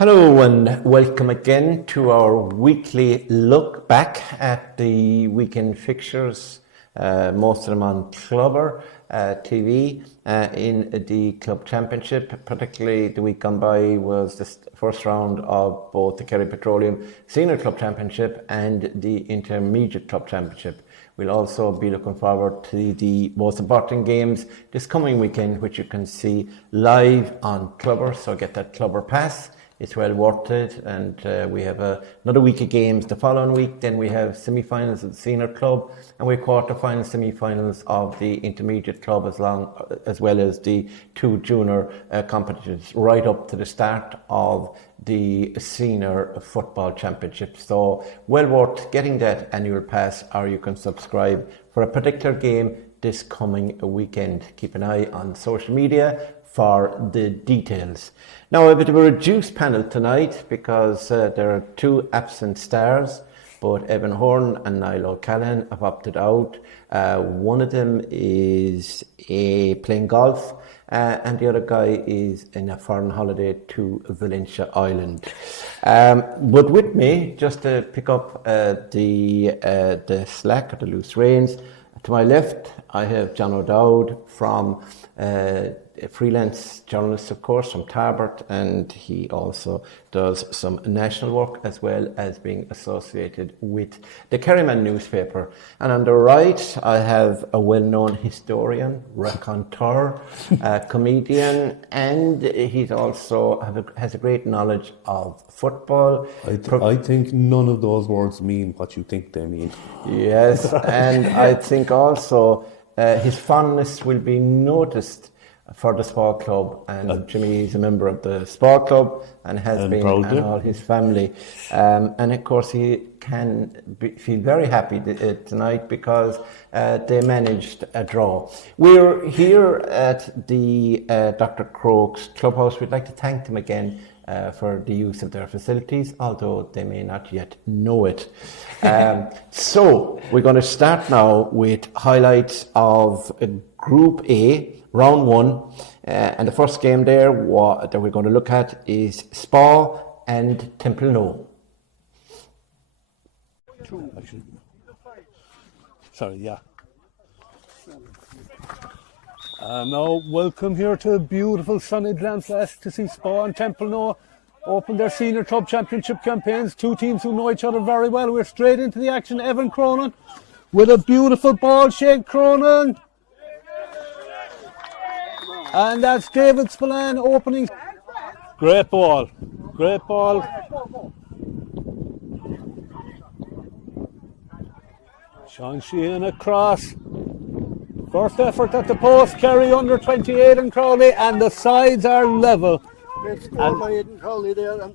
Hello and welcome again to our weekly look back at the weekend fixtures, most of them on Clubber TV in the club championship. Particularly the week gone by was the first round of both the Kerry Petroleum Senior Club Championship and the Intermediate Club Championship. We'll also be looking forward to the most important games this coming weekend, which you can see live on Clubber, so get that Clubber pass. It's well worth it, and we have another week of games the following week. Then we have semi-finals of the senior club, and we have quarter-finals, semi-finals of the intermediate club, as well as the two junior competitions, right up to the start of the senior football championship. So well worth getting that annual pass, or you can subscribe for a particular game this coming weekend. Keep an eye on social media for the details. Now, a bit of a reduced panel tonight because there are two absent stars. Both Evan Horn and Niall O'Callaghan have opted out. One of them is playing golf, and the other guy is in a foreign holiday to Valentia Island. But with me, just to pick up the slack or the loose reins, to my left, I have John O'Dowd from a freelance journalist, of course, from Tarbert, and he also does some national work as well as being associated with the Kerryman newspaper. And on the right, I have a well-known historian, raconteur, comedian, and he's also has a great knowledge of football. I think none of those words mean what you think they mean. Yes, and I think also his fondness will be noticed for the Spa Club, and Jimmy is a member of the Spa Club and has been, and all his family. And of course he can feel very happy tonight because they managed a draw. We're here at the Dr. Crokes clubhouse. We'd like to thank them again for the use of their facilities, although they may not yet know it. So we're going to start now with highlights of Group A, Round 1, and the first game there that we're going to look at is Spa and Templenoe. Sorry, yeah. Now, welcome here to beautiful sunny Glanflash to see Spa and Templenoe open their senior club championship campaigns. Two teams who know each other very well. We're straight into the action. Evan Cronin with a beautiful ball. Shane Cronin. And that's David Spillane opening. Great ball. Great ball. Sean Sheehan across. First effort at the post. Kerry under 28 in Crowley, and the sides are level. Great score by Aidan Crowley there.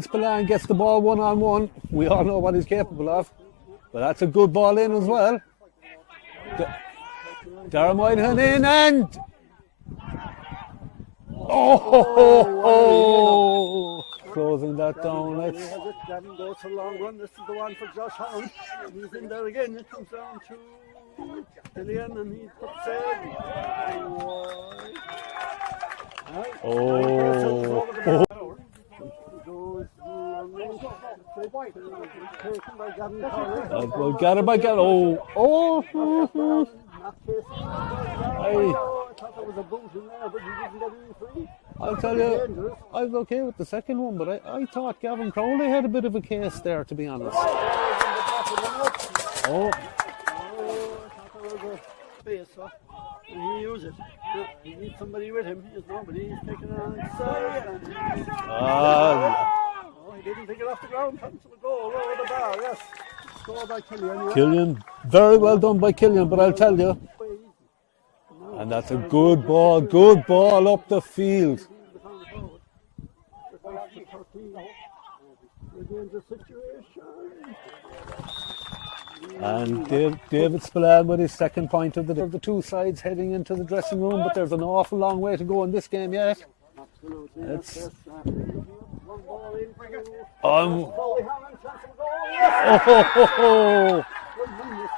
Spillane gets the ball one-on-one. We all know what he's capable of. But that's a good ball in as well. Darren Moynihan in, and closing that down. Let's Gavin goes for a long run. This is the one for Josh Holland. He's in there again. It comes down to Gillian, and he puts it. Well, got it by Gaeil. I'll tell you, I was okay with the second one, but I thought Gavin Crowley had a bit of a case there, to be honest. He used it. He needs somebody with him. He has nobody. He's taking it on his side. He didn't pick it off the ground. Comes to the goal over the bar. Yes. Score by Killian. Killian, very well done by Killian, but I'll tell you. And that's a good ball up the field. And David Spillane with his second point of the two sides heading into the dressing room, but there's an awful long way to go in this game yet. It's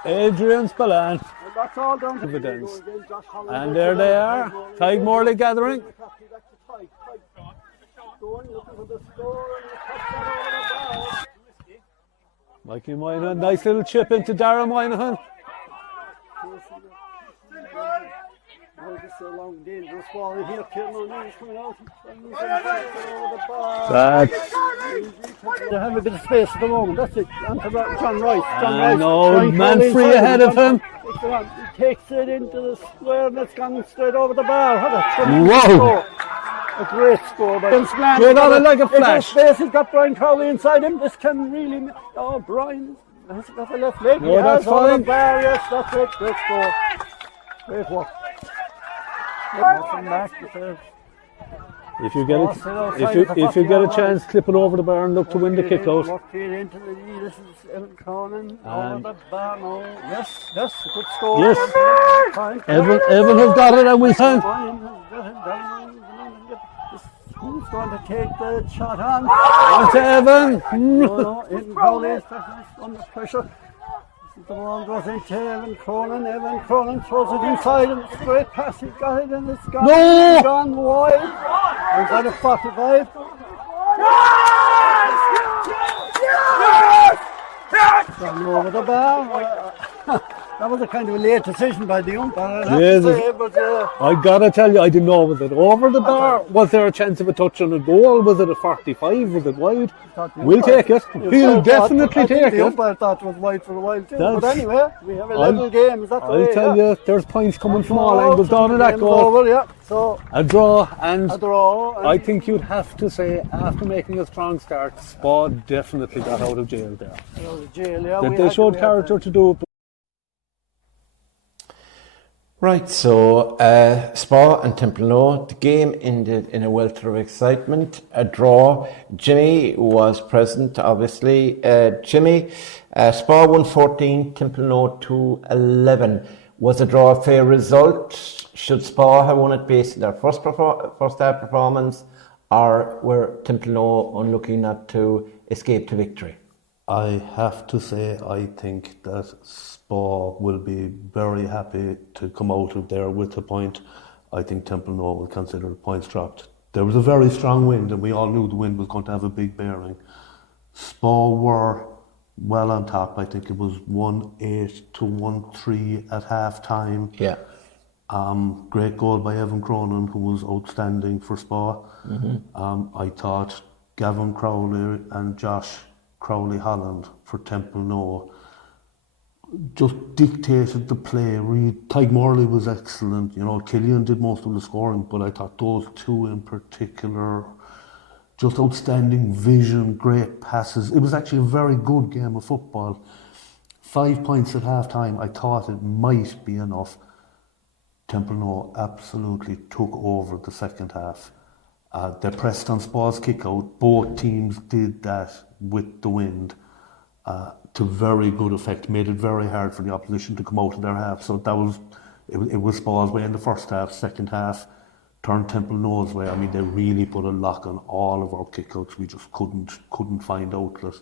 Adrian Spillane. That's all down to evidence. And there they are, Tide Morley gathering. going, looking for the score, and he cuts that over the bar. Mikey Moynihan, nice little chip into Darren Moynihan. Oh, this is a long, dangerous ball here. Kerry coming out. They have a bit of space at the moment. That's it. Onto John Rice. No, man free ahead of him. He takes it into the square and it's gone straight over the bar. What a Whoa. score. A great score by Vince Bland. Straight on it like a flash. Space. He's got Brian Crowley inside him. This can really... Oh, Brian has got a left leg. No, that's fine. Bar. Yes, that's it. Great score. Great work. Back, if you get a chance, clip it over the bar and look to win the kick out. Into the knee. This is Evan Cronin over the bar. No. Yes, a good score. Yes. Evan has got it and we can. Who's going to take the shot on? On to Evan. No, Evan Crowley is under pressure. The ball goes into Evan Cronin throws it inside and straight pass. He got it and it's gone. No! Gone wide. He's at a 45. Gone over the bar. That was a kind of a late decision by the umpire. I gotta tell you, I didn't know, was it over the bar? Was there a chance of a touch on a goal? Was it a 45? Was it wide? We'll take it. We'll definitely take it. The umpire thought it was wide for a while too. But anyway, we have a level game. Is that the way? I'll tell you, there's points coming from all angles down in that goal. So a draw, and I think you'd have to say, after making a strong start, Spa definitely got out of jail there. That they showed character to do it. Right, so Spa and Templenoe, the game ended in a welter of excitement, a draw. Jimmy was present, obviously. Jimmy, Spa won 14, Templenoe 2-11. Was a draw a fair result? Should Spa have won it based on their first half performance, or were Templenoe unlucky not to escape to victory? I have to say, I think that Spa will be very happy to come out of there with a point. I think Templenoe will consider the points dropped. There was a very strong wind, and we all knew the wind was going to have a big bearing. Spa were well on top. I think it was 1-8 to 1-3 at half time. Yeah. Great goal by Evan Cronin, who was outstanding for Spa. I thought Gavin Crowley and Josh Crowley Holland for Templenoe just dictated the play. Tyke Morley was excellent. Killian did most of the scoring, but I thought those two in particular, just outstanding vision, great passes. It was actually a very good game of football. 5 points at half time, I thought it might be enough. Templenoe absolutely took over the second half. They pressed on Spa's kick out. Both teams did that with the wind to very good effect. Made it very hard for the opposition to come out of their half. So it was Spa's way in the first half. Second half turned Templenoe's way. I mean, they really put a lock on all of our kick outs. We just couldn't find outlet.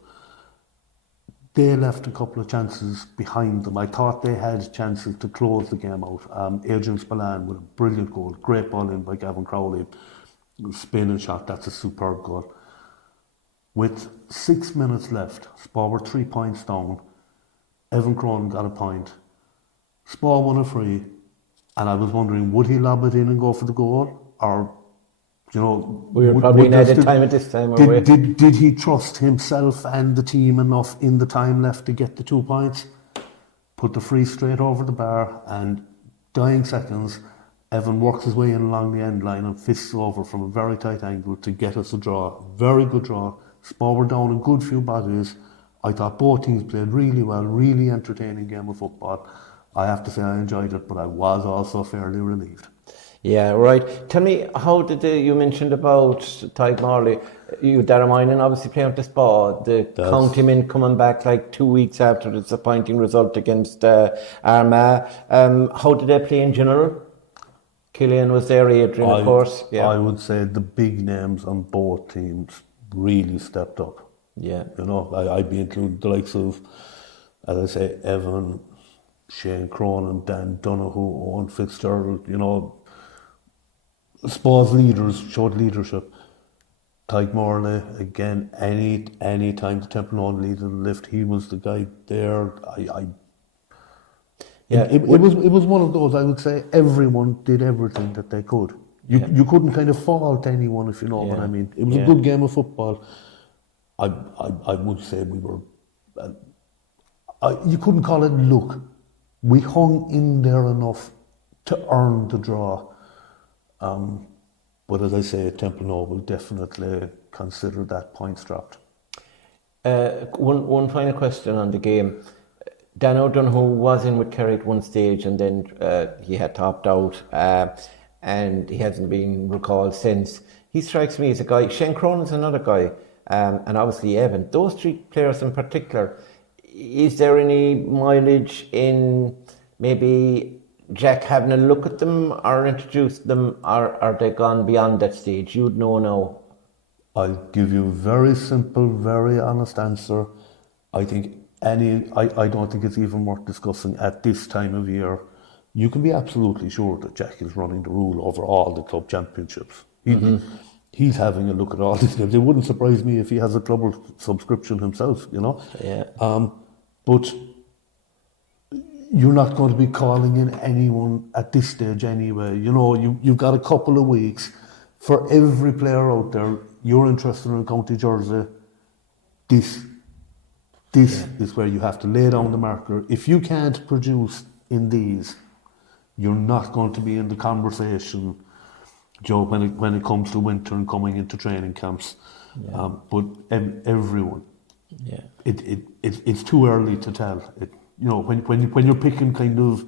They left a couple of chances behind them. I thought they had chances to close the game out. Adrian Spillane with a brilliant goal. Great ball in by Gavin Crowley. Spin and shot, that's a superb goal. With 6 minutes left, Spa were 3 points down. Evan Cronin got a point. Spa won a free, and I was wondering, would he lob it in and go for the goal? Or, we were probably in added time at this time, did he trust himself and the team enough in the time left to get the 2 points? Put the free straight over the bar, and dying seconds, Evan works his way in along the end line and fists over from a very tight angle to get us a draw. Very good draw. Spa were down a good few bodies. I thought both teams played really well, really entertaining game of football. I have to say I enjoyed it, but I was also fairly relieved. Yeah, right. Tell me, how did you mentioned about Tyke Morley, Darren Moynihan obviously playing with the Spa, count him in coming back like 2 weeks after the disappointing result against Armagh. How did they play in general? Killian was there, Adrian, of course. Yeah. I would say the big names on both teams really stepped up. Yeah. I'd be including the likes of, as I say, Evan, Shane Cronin, Dan Donoghue, Owen Fitzgerald. Spa's leaders showed leadership. Tyke Morley, again, any time the Templenoe needed a lift, he was the guy there. It was one of those, I would say, everyone did everything that they could. You couldn't kind of fault anyone, if you know what I mean. It was a good game of football. I would say we were... you couldn't call it luck. We hung in there enough to earn the draw. But as I say, Templenoe will definitely consider that points dropped. One final question on the game. Dan O'Donoghue was in with Kerry at one stage, and then he had to opt out, and he hasn't been recalled since. He strikes me as a guy. Shane Cronin's another guy, and obviously Evan. Those three players in particular. Is there any mileage in maybe Jack having a look at them or introduced them, or are they gone beyond that stage? You'd know now. I'll give you a very simple, very honest answer. I don't think it's even worth discussing at this time of year. You can be absolutely sure that Jack is running the rule over all the club championships. He's having a look at all these games. It wouldn't surprise me if he has a club subscription himself, you know. Yeah. But you're not going to be calling in anyone at this stage anyway. You know, you've got a couple of weeks. For every player out there, you're interested in a county jersey, this is where you have to lay down the marker. If you can't produce in these, you're not going to be in the conversation, Joe, when it comes to winter and coming into training camps. Yeah. But everyone, it's too early to tell. You know, when you're picking kind of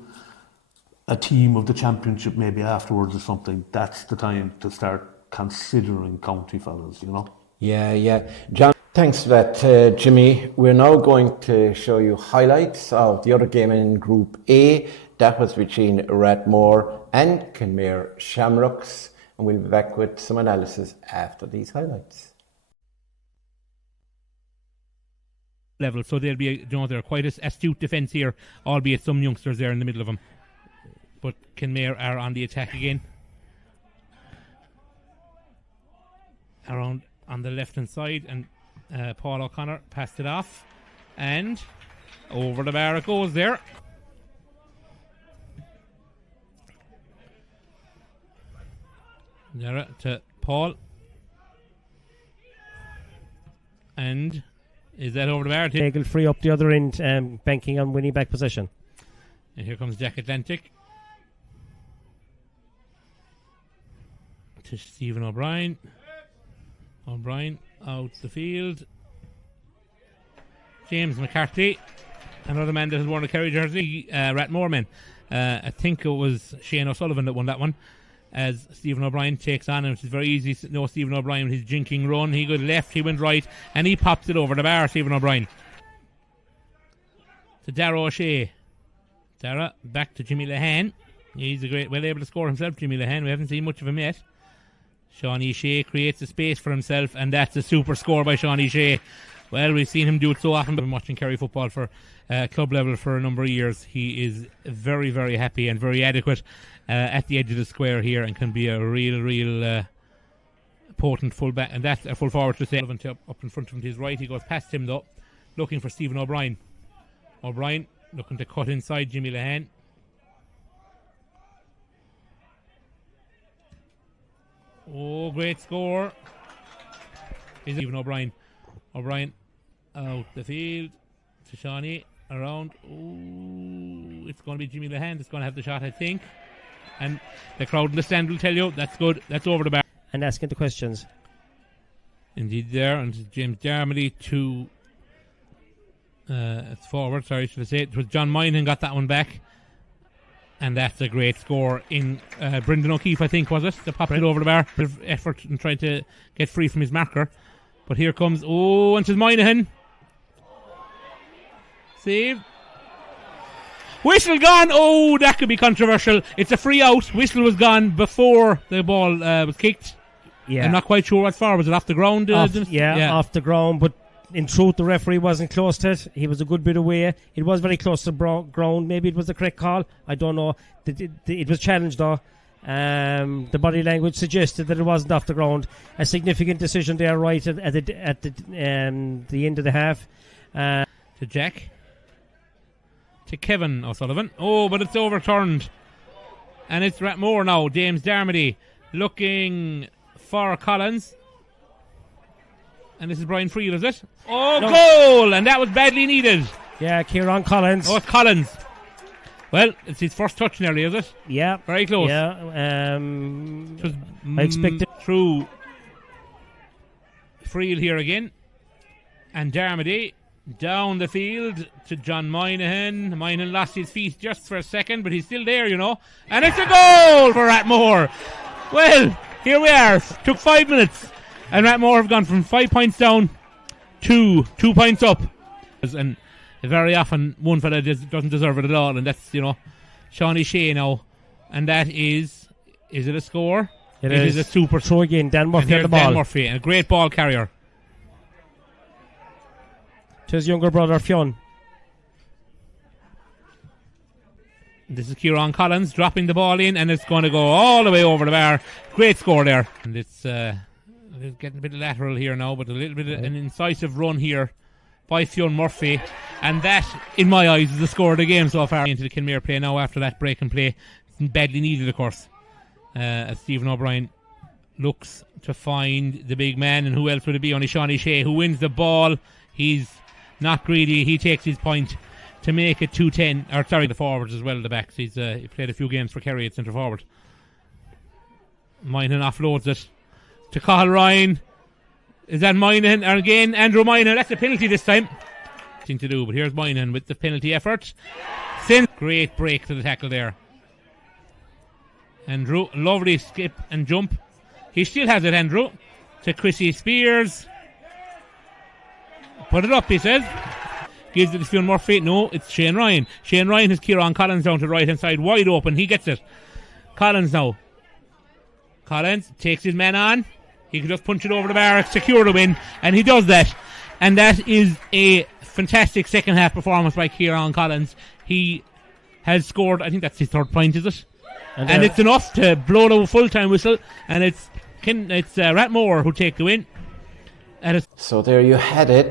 a team of the championship maybe afterwards or something, that's the time to start considering county fellas, you know? Yeah. John, thanks for that, Jimmy. We're now going to show you highlights of the other game in Group A. That was between Rathmore and Kenmare Shamrocks. And we'll be back with some analysis after these highlights. Level, so they'll be, they're quite an astute defence here, albeit some youngsters there in the middle of them. But Kenmare are on the attack again. Around on the left hand side, and Paul O'Connor passed it off, and over the bar it goes there. There to Paul, and is that over the bar? Gaeil free up the other end, banking on winning back possession. And here comes Jack Atlantic to Stephen O'Brien. O'Brien out the field. James McCarthy, another man that has worn a Kerry jersey, Rathmore man. I think it was Shane O'Sullivan that won that one. As Stephen O'Brien takes on him, which is very easy. No, Stephen O'Brien with his jinking run. He goes left, he went right, and he pops it over the bar, Stephen O'Brien. To Dara O'Shea. Dara, back to Jimmy Lehane. He's well able to score himself, Jimmy Lehane. We haven't seen much of him yet. Shawnee Shea creates a space for himself, and that's a super score by Shawnee Shea. Well, we've seen him do it so often. I've been watching Kerry football for club level for a number of years. He is very, very happy and very adequate at the edge of the square here, and can be a real potent full-back, and that's a full forward to say. Up in front of him to his right, he goes past him though, looking for Stephen O'Brien. O'Brien looking to cut inside Jimmy Lehane. Oh, great score. Is Stephen O'Brien. O'Brien out the field to Shawnee, around. Ooh, it's going to be Jimmy Lehane that's going to have the shot, I think. And the crowd in the stand will tell you that's good. That's over the bar. And asking the questions. Indeed, there. And James Dermody to it's forward. Sorry, should I say it was John Moynihan got that one back. And that's a great score in Brendan O'Keefe, I think, was it? That popped it over the bar. Bit of effort and tried to get free from his marker. But here comes, and to Moynihan. Save. Whistle gone. Oh, that could be controversial. It's a free out. Whistle was gone before the ball was kicked. Yeah. I'm not quite sure what far. Was it off the ground? Off the ground. But in truth, the referee wasn't close to it. He was a good bit away. It was very close to the ground. Maybe it was the correct call. I don't know. It was challenged though. The body language suggested that it wasn't off the ground. A significant decision there, right at the end of the half. To Jack. To Kevin O'Sullivan. Oh, but it's overturned. And it's Rathmore now. James Darmody looking for Collins. And this is Brian Friel, is it? Oh, no. Goal! And that was badly needed. Yeah, Kieran Collins. Oh, it's Collins. Well, it's his first touch nearly, is it? Yeah. Very close. Yeah. I expected through Friel here again. And Darmody down the field to John Moynihan. Moynihan lost his feet just for a second, but he's still there, you know. And it's a goal for Rathmore. Well, here we are. Took 5 minutes. And Rathmore have gone from 5 points down to 2 points up. And very often one fella doesn't deserve it at all, and that's, you know, Shawnee Shea now. And that is it a score? It is a super throw again. Dan Murphy on the ball. Dan Murphy, and a great ball carrier. To his younger brother Fionn. This is Kieran Collins dropping the ball in, and it's going to go all the way over the bar. Great score there. And it's getting a bit lateral here now, but a little bit of an incisive run here by Fionn Murphy, and that, in my eyes, is the score of the game so far. Into the Kenmare play now after that break and play. It's badly needed, of course, as Stephen O'Brien looks to find the big man, and who else would it be? Only Shawnee Shea, who wins the ball. He's not greedy. He takes his point to make it 2-10. Or sorry, the forwards as well, the backs. He played a few games for Kerry at centre forward. Moynihan offloads it to Cathal Ryan. Is that Moynihan? Or again, Andrew Moynihan. That's a penalty this time. Thing to do, but here's Moynihan with the penalty effort. Great break to the tackle there. Andrew, lovely skip and jump. He still has it, Andrew. To Chrissy Spears. Put it up, he says. Gives it to Fionn Murphy. No, it's Shane Ryan. Shane Ryan has Kieran Collins down to the right hand side, wide open. He gets it. Collins now. Collins takes his man on. He can just punch it over the bar, secure the win, and he does that. And that is a fantastic second half performance by Kieran Collins. He has scored, I think that's his third point, is it? And it's enough to blow the full-time whistle, and it's Rathmore who take the win. So there you had it.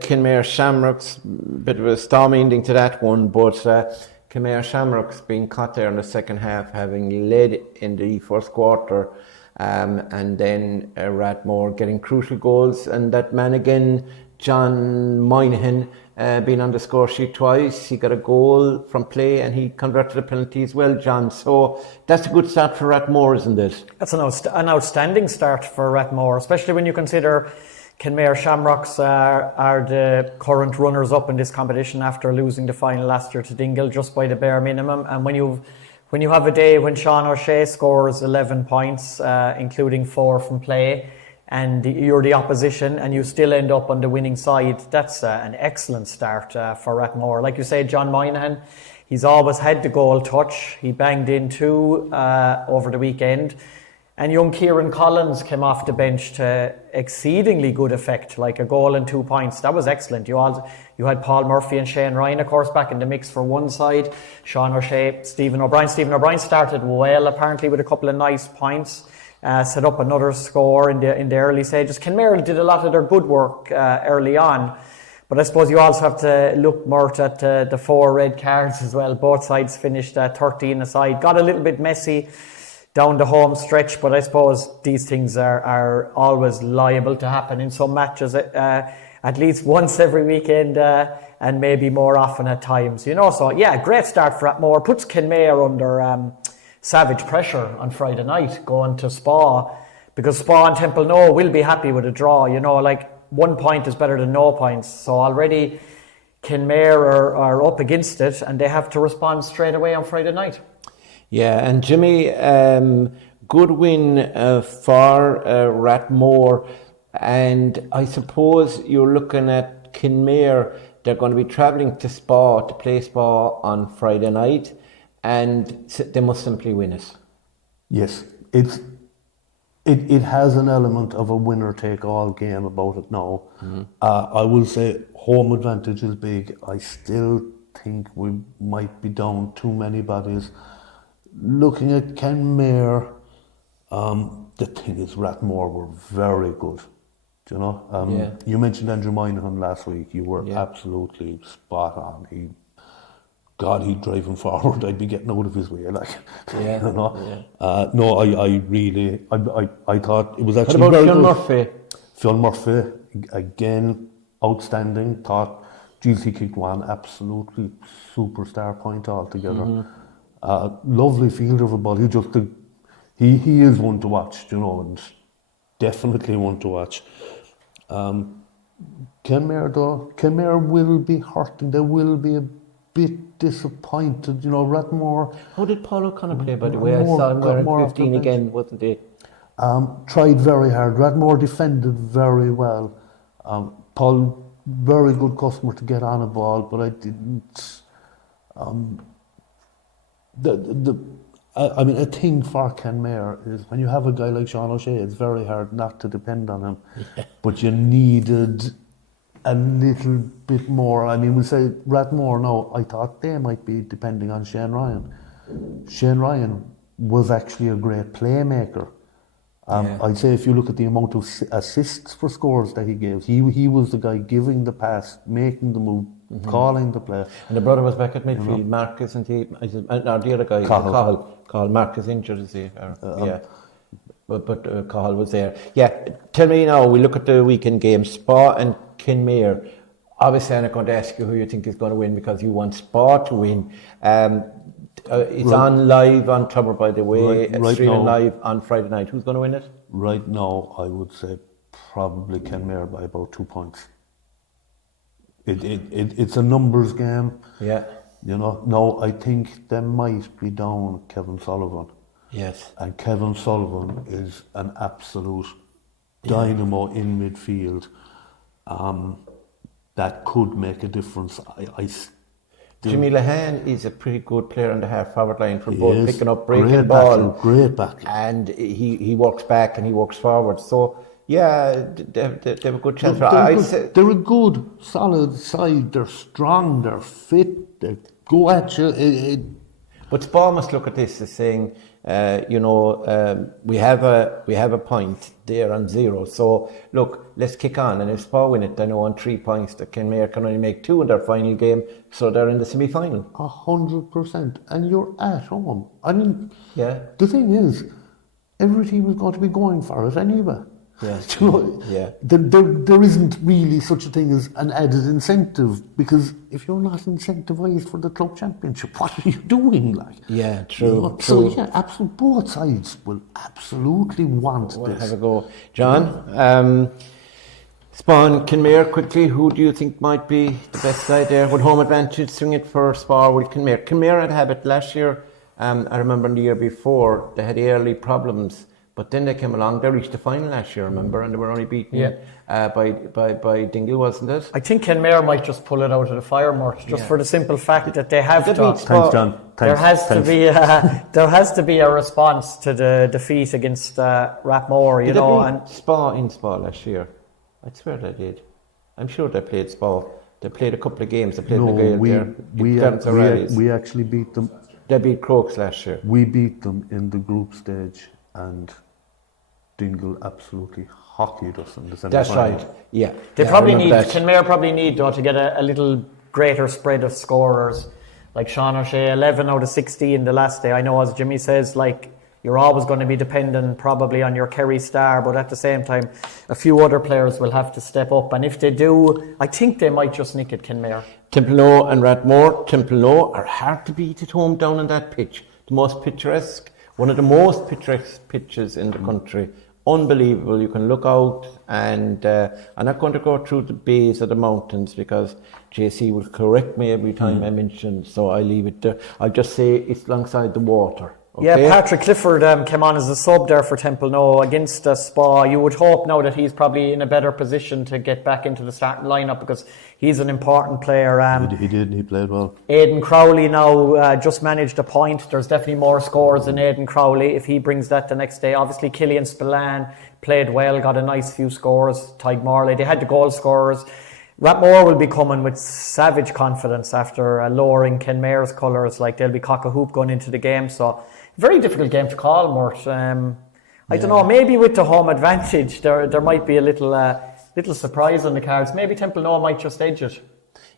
Kenmare Shamrocks, bit of a stormy ending to that one, but Kenmare Shamrocks being caught there in the second half, having led in the first quarter, and then Rathmore getting crucial goals, and that man again, John Moynihan, being on the score sheet twice. He got a goal from play and he converted a penalty as well, John. So that's a good start for Rathmore, isn't it? That's an outstanding start for Rathmore, especially when you consider Kenmare Shamrocks are the current runners-up in this competition after losing the final last year to Dingle just by the bare minimum. And when you have a day when Sean O'Shea scores 11 points, including 4 from play, and you're the opposition and you still end up on the winning side, that's an excellent start for Rathmore. Like you say, John Moynihan, he's always had the goal touch. He banged in 2 over the weekend. And young Kieran Collins came off the bench to exceedingly good effect, like a goal and 2 points. That was excellent. You had Paul Murphy and Shane Ryan, of course, back in the mix for one side. Sean O'Shea, Stephen O'Brien. Stephen O'Brien started well, apparently, with a couple of nice points. Set up another score in the early stages. Kenmare did a lot of their good work early on. But I suppose you also have to look, Mort, at the 4 red cards as well. Both sides finished 13 aside. Got a little bit messy down the home stretch, but I suppose these things are always liable to happen in some matches at least once every weekend and maybe more often at times, you know. So yeah, great start for Rathmore. Puts Kenmare under savage pressure on Friday night going to Spa, because Spa and Templenoe will be happy with a draw, you know, like 1 point is better than no points. So already Kenmare are up against it and they have to respond straight away on Friday night. Yeah, and Jimmy, good win for Rathmore, and I suppose you're looking at Kenmare. They're going to be travelling to Spa to play Spa on Friday night, and they must simply win it. Yes, it has an element of a winner-take-all game about it now. Mm-hmm. I will say home advantage is big. I still think we might be down too many bodies. looking at Kenmare, the thing is, Rathmore were very good. Do you know? You mentioned Andrew Moynihan last week. You were absolutely spot on. He'd drive him forward. I'd be getting out of his way, like. You know? No, I thought it was actually What about very Fionn good. Murphy? Fionn Murphy, again, outstanding. Thought G.A.A kicked one absolutely superstar point altogether. Lovely fielder of a ball. He is one to watch, you know, and definitely one to watch. Kenmare will be hurting. They will be a bit disappointed, you know. Rathmore. How did Paul O'Connor play, by the way? I saw him wearing 15 again, wasn't he? Tried very hard. Rathmore defended very well. Paul, very good customer to get on a ball, but I didn't. I mean, a thing for Kenmare is when you have a guy like Sean O'Shea, it's very hard not to depend on him. But you needed a little bit more. I mean, we say Rathmore now, I thought they might be depending on Shane Ryan. Shane Ryan was actually a great playmaker. I'd say if you look at the amount of assists for scores that he gave, he was the guy giving the pass, making the move, calling the play. And the brother was back at midfield, Mark, isn't he? No, the other guy, Cahill. Mark is injured, is he? But Cahill was there. Yeah, tell me now, we look at the weekend games, Spa and Kenmare. Obviously, I'm not going to ask you who you think is going to win because you want Spa to win. It's on live on Clubber, by the way. It's streaming live on Friday night. Who's going to win it? Right now, I would say probably Kenmare by about 2 points. It's a numbers game. Yeah. You know, no, I think they might be down Kevin Sullivan. Yes. And Kevin Sullivan is an absolute dynamo in midfield. That could make a difference. Jimmy Lehane is a pretty good player on the half forward line for both picking up, breaking the ball. Great back. And he works back and he works forward. So, yeah, they have a good chance. They're a good, solid side. They're strong, they're fit, they go at you. But Spa must look at this as saying, we have a point there on 0. So look, let's kick on. And if Spa win it, they know on 3 points that Kenmare can only make 2 in their final game, so they're in the semi-final. 100%, and you're at home. I mean, the thing is, every team is going to be going for it anyway. Yeah. You know, there isn't really such a thing as an added incentive, because if you're not incentivised for the club championship, what are you doing? Like, yeah, true. You know? So absolutely, both sides will absolutely want this. Have a go, John. Spa and Kenmare, quickly. Who do you think might be the best side there? Would home advantage swing it for Spa or Kenmare? Kenmare had a habit last year. I remember in the year before they had early problems. But then they came along, they reached the final last year, remember, and they were only beaten by Dingle, wasn't it? I think Kenmare might just pull it out of the fire, Mort, just for the simple fact that they have to. Thanks, John. There has to be a response to the defeat against Rathmore, you know. And Spa last year. I swear they did. I'm sure they played Spa. They played a couple of games. They played the Gaeil there. We actually beat them. They beat Crokes last year. We beat them in the group stage, and Dingle absolutely hockeyed us in the semi-final. That's right, yeah. Kenmare probably need, though, to get a little greater spread of scorers. Like Sean O'Shea, 11 out of 60 in the last day. I know, as Jimmy says, like, you're always going to be dependent probably on your Kerry star, but at the same time, a few other players will have to step up. And if they do, I think they might just nick it, Kenmare. Templenoe and Rathmore. Templenoe are hard to beat at home down on that pitch. The most picturesque, one of the most picturesque pitches in the country. Unbelievable. You can look out, and I'm not going to go through the bays of the mountains because JC will correct me every time I mention, so I leave it there. I'll just say it's alongside the water. Okay? Yeah, Patrick Clifford came on as a sub there for Templenoe against Spa. You would hope now that he's probably in a better position to get back into the starting lineup because he's an important player. He did. He played well. Aidan Crowley now just managed a point. There's definitely more scores than Aidan Crowley if he brings that the next day. Obviously, Killian Spillane played well, got a nice few scores. Tyg Morley, they had the goal scorers. Rathmore will be coming with savage confidence after lowering Kenmare's colours. Like, they'll be cock a hoop going into the game. So Very difficult game to call, Mort. I don't know, maybe with the home advantage, there might be a little surprise on the cards. Maybe Templenoe might just edge it.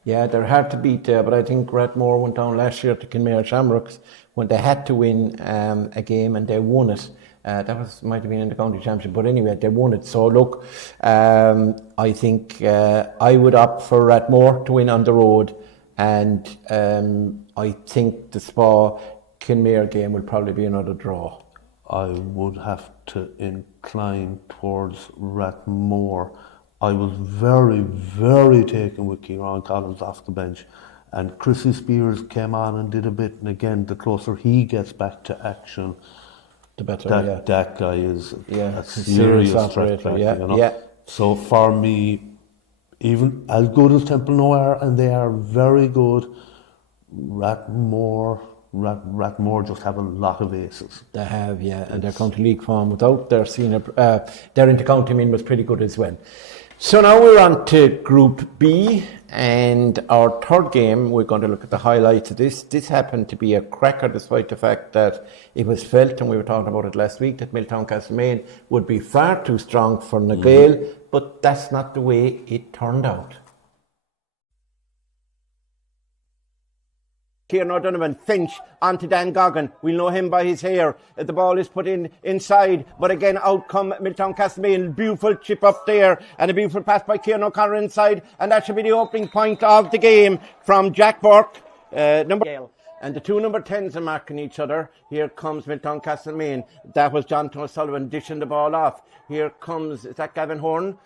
Yeah, they're hard to beat, but I think Rathmore went down last year to Kenmare Shamrocks when they had to win a game and they won it. Might have been in the county championship, but anyway, they won it. So look, I think I would opt for Rathmore to win on the road, and I think the Spa Kenmare game will probably be another draw. I would have to incline towards Rathmore. I was very, very taken with Kieran Collins off the bench, and Chrissy Spears came on and did a bit, and again, the closer he gets back to action, the better. That guy is a serious threat. operator. So for me, even as good as Templenoe are, and they are very good, Rathmore just have a lot of aces. They have, and their county league form without their senior, their inter-county mean was pretty good as well. So now we're on to Group B, and our third game, we're going to look at the highlights of this. This happened to be a cracker, despite the fact that it was felt, and we were talking about it last week, that Milltown Castlemaine would be far too strong for Gaeil, but that's not the way it turned out. Kieran O'Donovan, Finch, onto Dan Goggin. We'll know him by his hair. The ball is put inside, but again, out come Milltown Castlemaine. Beautiful chip up there, and a beautiful pass by Kieran O'Connor inside, and that should be the opening point of the game from Jack Burke, number Gaeil. And the two number 10s are marking each other. Here comes Milltown Castlemaine. That was Jonathan O'Sullivan dishing the ball off. Here comes, is that Gavin Horn?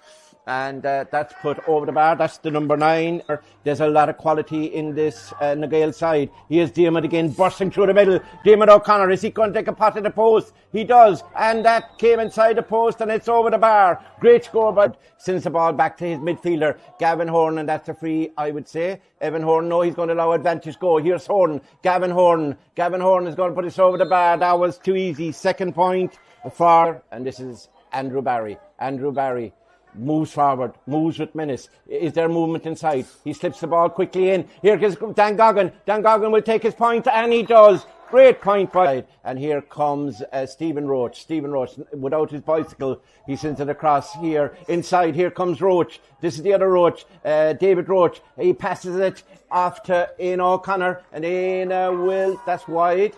And that's put over the bar. That's the number 9. There's a lot of quality in this Gaeil side. Here's Diarmuid again, bursting through the middle. Diarmuid O'Connor, is he going to take a pot at the post? He does, and that came inside the post, and it's over the bar. Great score, but sends the ball back to his midfielder, Gavin Horn, and that's a free, I would say. Evan Horn, no, he's going to allow advantage go. Here's Horn, Gavin Horn. Gavin Horn is going to put this over the bar. That was too easy. Second point for, and this is Andrew Barry. Andrew Barry moves forward, moves with menace. Is there movement inside? He slips the ball quickly in. Here goes Dan Goggin. Dan Goggin will take his point, and he does. Great point by. And here comes Stephen Roach. Stephen Roach, without his bicycle, he sends it across here. Inside, here comes Roach. This is the other Roach, David Roach. He passes it off to Ian O'Connor, and Ian will, that's wide.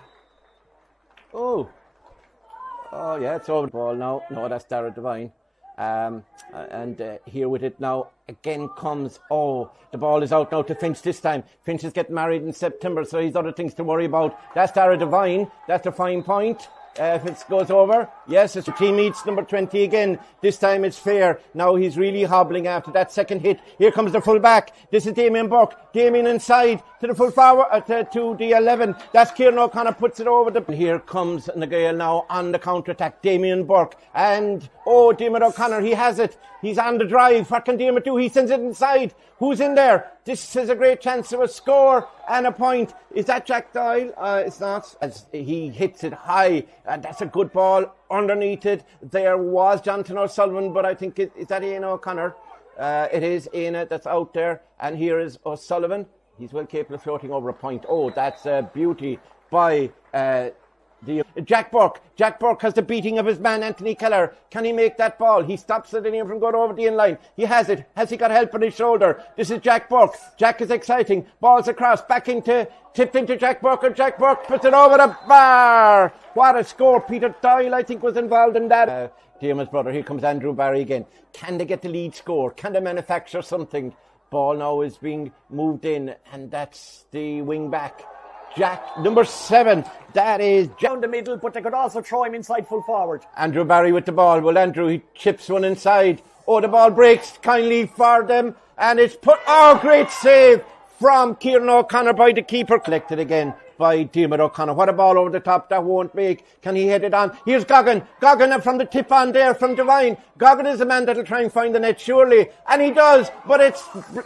Oh yeah, it's over the ball now. No, that's Dara Devine. And here with it now again comes, the ball is out now to Finch this time. Finch is getting married in September, so he's other things to worry about. That's Dara Devine. That's a fine point. If it goes over, yes, it's a team meets number 20 again. This time it's fair. Now he's really hobbling after that second hit. Here comes the full back. This is Damien Burke. Damien inside to the full forward, to the 11. That's Kieran O'Connor, puts it over the... Here comes Gaeil now on the counter-attack. Damien Burke. And, Diarmuid O'Connor, he has it. He's on the drive. What can Diarmuid do? He sends it inside. Who's in there? This is a great chance of a score and a point. Is that Jack Gaeil? It's not. As he hits it high. And that's a good ball underneath it. There was Jonathan O'Sullivan, but I think is that Ian O'Connor? It is Ian that's out there. And here is O'Sullivan. He's well capable of floating over a point. That's a beauty by Jack Burke. Jack Burke has the beating of his man Anthony Keller. Can he make that ball? He stops it in from going over the in-line. He has it. Has he got help on his shoulder? This is Jack Burke. Jack is exciting. Ball's across. Tipped into Jack Burke, and Jack Burke puts it over the bar. What a score. Peter Doyle, I think, was involved in that. Diarmuid's brother. Here comes Andrew Barry again. Can they get the lead score? Can they manufacture something? Ball now is being moved in, and that's the wing back. Jack, number 7, that is down the middle, but they could also throw him inside full forward. Andrew Barry with the ball. Well, Andrew, he chips one inside. The ball breaks kindly for them, and it's put, great save from Kieran O'Connor by the keeper. Collected again by Diarmuid O'Connor. What a ball over the top, that won't make. Can he head it on? Here's Goggin. Goggin from the tip on there from Devine. Goggin is the man that'll try and find the net, surely. And he does, but it's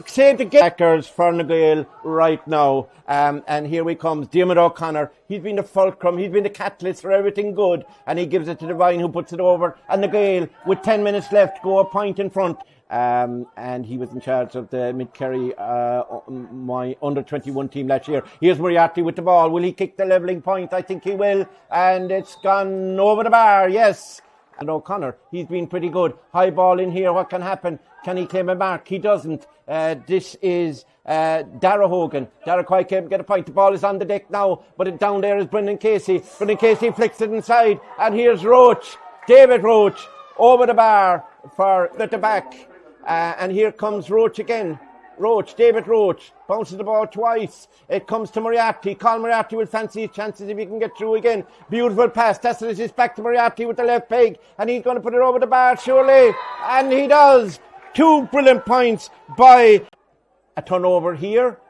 saved again. Backers for Gaeil right now. And here we comes. Diarmuid O'Connor. He's been the fulcrum. He's been the catalyst for everything good. And he gives it to Devine, who puts it over. And the Gaeil, with 10 minutes left, go a point in front. And he was in charge of the Mid-Kerry, my under-21 team last year. Here's Moriarty with the ball. Will he kick the levelling point? I think he will. And it's gone over the bar, yes. And O'Connor, he's been pretty good. High ball in here, what can happen? Can he claim a mark? He doesn't. This is Dara Hogan. Dara quite can't get a point. The ball is on the deck now, but down there is Brendan Casey. Brendan Casey flicks it inside, and here's Roach, David Roach, over the bar for at the back. And here comes Roach again. David Roach, bounces the ball twice. It comes to Moriarty. Colin Moriarty will fancy his chances if he can get through again. Beautiful pass. Tesselis is back to Moriarty with the left peg, and he's going to put it over the bar, surely. And he does. 2 brilliant points by a turnover here.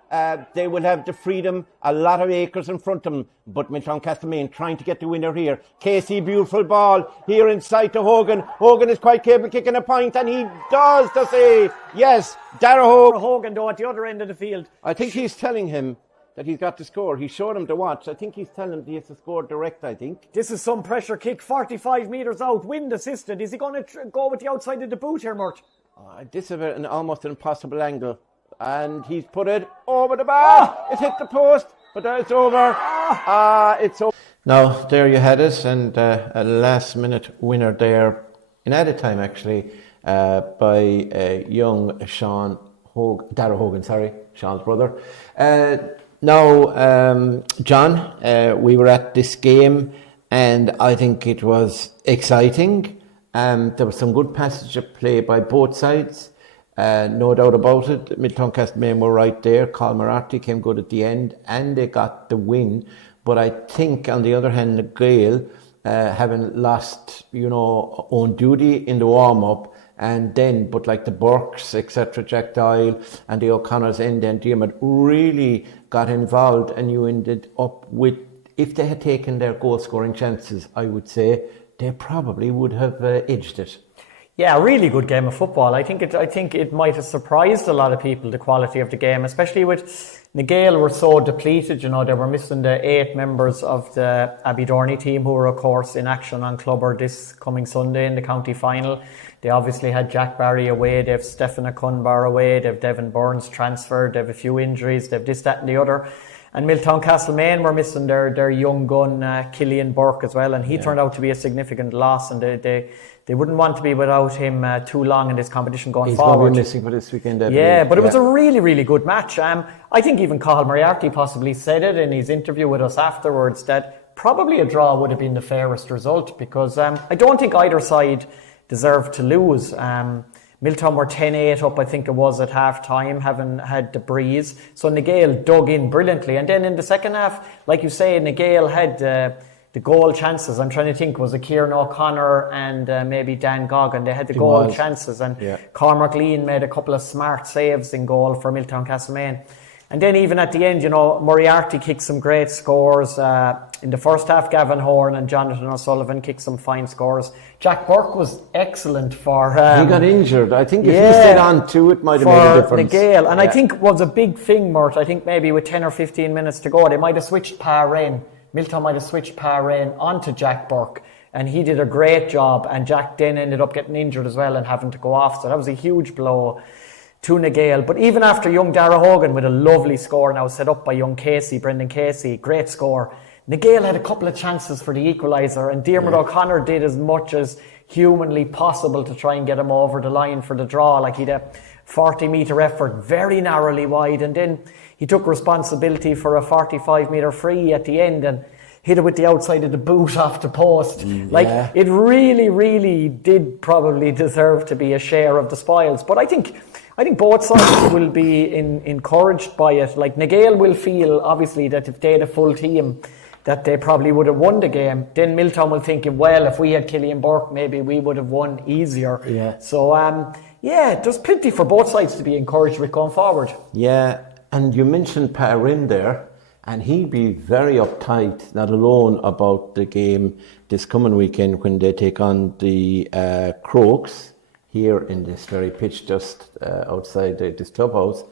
They will have the freedom, a lot of acres in front of them. But Milltown Castlemaine trying to get the winner here. Casey, beautiful ball here inside to Hogan. Hogan is quite capable of kicking a point, and he does say yes. Dara Hogan, though, at the other end of the field. I think he's telling him that he's got to score. He showed him to watch. I think he's telling him he has to score direct, I think. This is some pressure kick, 45 metres out, wind assisted. Is he going to go with the outside of the boot here, Mort? This is almost an impossible angle. And he's put it over the bar. It hit the post, but it's over. It's over. Now, there you had it, and a last-minute winner there, in added time actually, by young Dara Hogan, Sean's brother. Now, John, we were at this game, and I think it was exciting. There was some good passage of play by both sides. No doubt about it. Milltown Castlemaine were right there. Colin Moriarty came good at the end, and they got the win. But I think, on the other hand, the Gaeil, having lost, own duty in the warm-up, and then, but like the Burks, etc., Jack Doyle, and the O'Connors end and Diarmid really got involved, and you ended up with, if they had taken their goal-scoring chances, I would say, they probably would have edged it. Yeah, a really good game of football. I think it might have surprised a lot of people, the quality of the game, especially with the Gaeil were so depleted. They were missing the 8 members of the Abbeydorney team who were, of course, in action on Clubber this coming Sunday in the county final. They obviously had Jack Barry away, they have Stephen Acunbar away, they have Devin Burns transferred, they have a few injuries, they have this, that and the other. And Milltown Castlemaine were missing their young gun, Killian Burke, as well, and he turned out to be a significant loss, and they wouldn't want to be without him too long in this competition going forward. He's going to be missing for this weekend. But it was a really, really good match. I think even Colin Moriarty possibly said it in his interview with us afterwards, that probably a draw would have been the fairest result, because I don't think either side deserved to lose. Milltown were 10-8 up, I think it was, at half-time, having had the breeze. So the Gaeil dug in brilliantly. And then in the second half, like you say, the Gaeil had the goal chances. I'm trying to think, was it Kieran O'Connor and maybe Dan Goggin? They had the goal chances. And Cormac Lean made a couple of smart saves in goal for Milltown Castlemaine. And then even at the end, Moriarty kicked some great scores. In the first half, Gavin Horn and Jonathan O'Sullivan kicked some fine scores. Jack Burke was excellent for... he got injured. I think if he stayed on too, it might have made a difference. For the Gaeil. And I think was a big thing, Mort. I think maybe with 10 or 15 minutes to go, they might have switched Milltown might have switched Rain onto Jack Burke. And he did a great job. And Jack then ended up getting injured as well and having to go off. So that was a huge blow to the Gaeil. But even after young Dara Hogan with a lovely score now set up by young Brendan Casey, great score, the Gaeil had a couple of chances for the equaliser, and Diarmid O'Connor did as much as humanly possible to try and get him over the line for the draw. Like, he had a 40-metre effort very narrowly wide, and then he took responsibility for a 45-metre free at the end and hit it with the outside of the boot off the post. It really, really did probably deserve to be a share of the spoils. But I think both sides will be encouraged by it. Like, Gaeil will feel, obviously, that if they had a full team, that they probably would have won the game. Then Milltown will think, well, if we had Killian Burke, maybe we would have won easier. Yeah. So, there's plenty for both sides to be encouraged with going forward. Yeah, and you mentioned Parin there, and he'd be very uptight, not alone about the game this coming weekend when they take on the Crokes here in this very pitch just outside this clubhouse.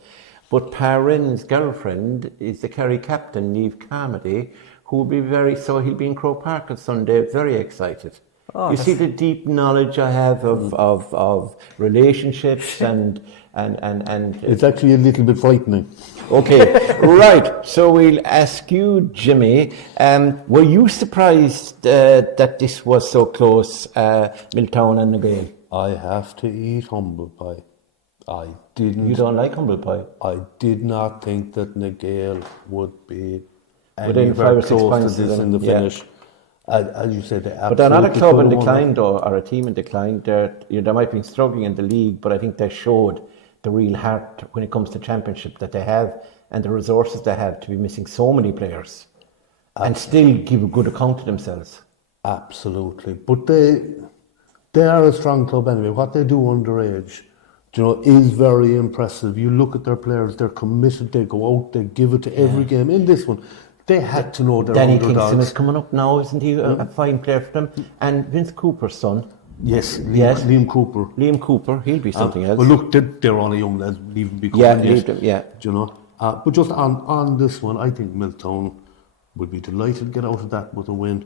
But Parin's girlfriend is the Kerry captain, Niamh Carmody, who will be he'll be in Croke Park on Sunday, very excited. Oh, you see the deep knowledge I have of relationships and It's actually a little bit frightening. Okay, right. So we'll ask you, Jimmy. Were you surprised that this was so close, Milltown and Gaeil? I have to eat humble pie. I didn't. You don't like humble pie? I did not think that Gaeil would be Within 5 or 6 close points to this in the finish. As you said, they but they're not a absolutely club in could've won decline, it. though, or a team in decline. They might be struggling in the league, but I think they showed the real heart when it comes to championship that they have and the resources they have to be missing so many players and still give a good account of themselves. Absolutely, but they are a strong club anyway. What they do underage, is very impressive. You look at their players; they're committed. They go out, they give it to every game. In this one, they had to know they're Danny underdogs. Kingston is coming up now, isn't he? A fine player for them. And Vince Cooper's son. Yes, Liam Cooper. Liam Cooper, he'll be something else. Well, look, they're only young lads. Leave them be coming. Yeah, leave them, yeah. But just on this one, I think Milltown would be delighted to get out of that with a win.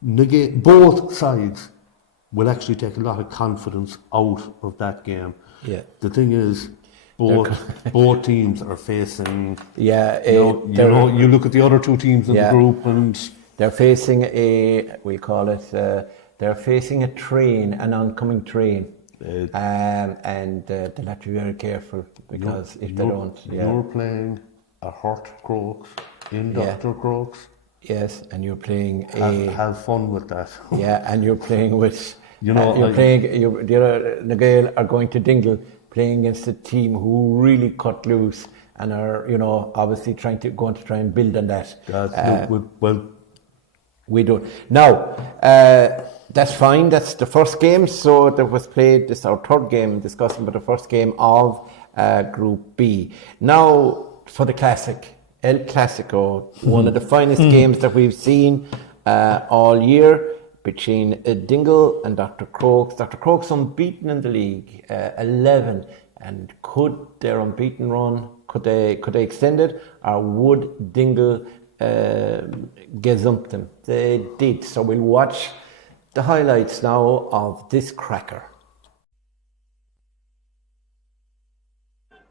Both sides will actually take a lot of confidence out of that game. Yeah. The thing is, both teams are facing. Yeah, you look at the other two teams in the group, and they're facing they're facing a train, an oncoming train, and they'll have to be very careful because if they don't, you're playing a hurt Crokes in Dr. Crokes. Yes, and you're playing have fun with that. Yeah, and you're playing with. The other Gaeil are going to Dingle, playing against a team who really cut loose and are, obviously going to try and build on that. We do. Now, that's fine. That's the first game. So that was played. This is our third game, discussing about the first game of Group B. Now for the classic, El Clasico, one of the finest games that we've seen all year, between Dingle and Dr. Crokes. Dr. Crokes unbeaten in the league, 11, and could their unbeaten run, could they extend it, or would Dingle gazump them? They did. So we'll watch the highlights now of this cracker.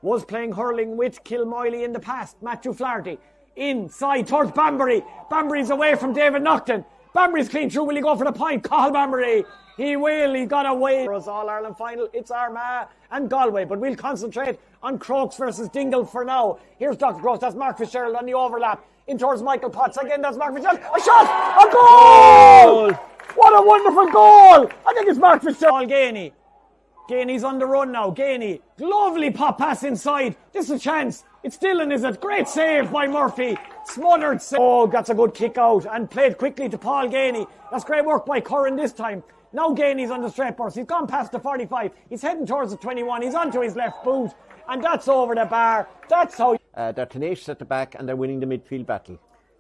Was playing hurling with Kilmoyley in the past. Matthew Flaherty inside towards Banbury. Banbury's away from David Naughton. Banbury's clean through. Will he go for the point? Cathal Banbury. He will. He got away. For us All-Ireland final, it's Armagh and Galway. But we'll concentrate on Crokes versus Dingle for now. Here's Dr. Crokes. That's Mark Fitzgerald on the overlap. In towards Michael Potts. Again, that's Mark Fitzgerald. A shot! A goal! What a wonderful goal! I think it's Mark Fitzgerald. Gainey. Gainey's on the run now. Gainey. Lovely pop pass inside. This is a chance. It's Dylan, is it? Great save by Murphy. Smothered save. Oh, that's a good kick out and played quickly to Paul Gainey. That's great work by Curran this time. Now Gainey's on the straight burst. He's gone past the 45. He's heading towards the 21. He's onto his left boot. And that's over the bar. That's how... They're tenacious at the back and they're winning the midfield battle.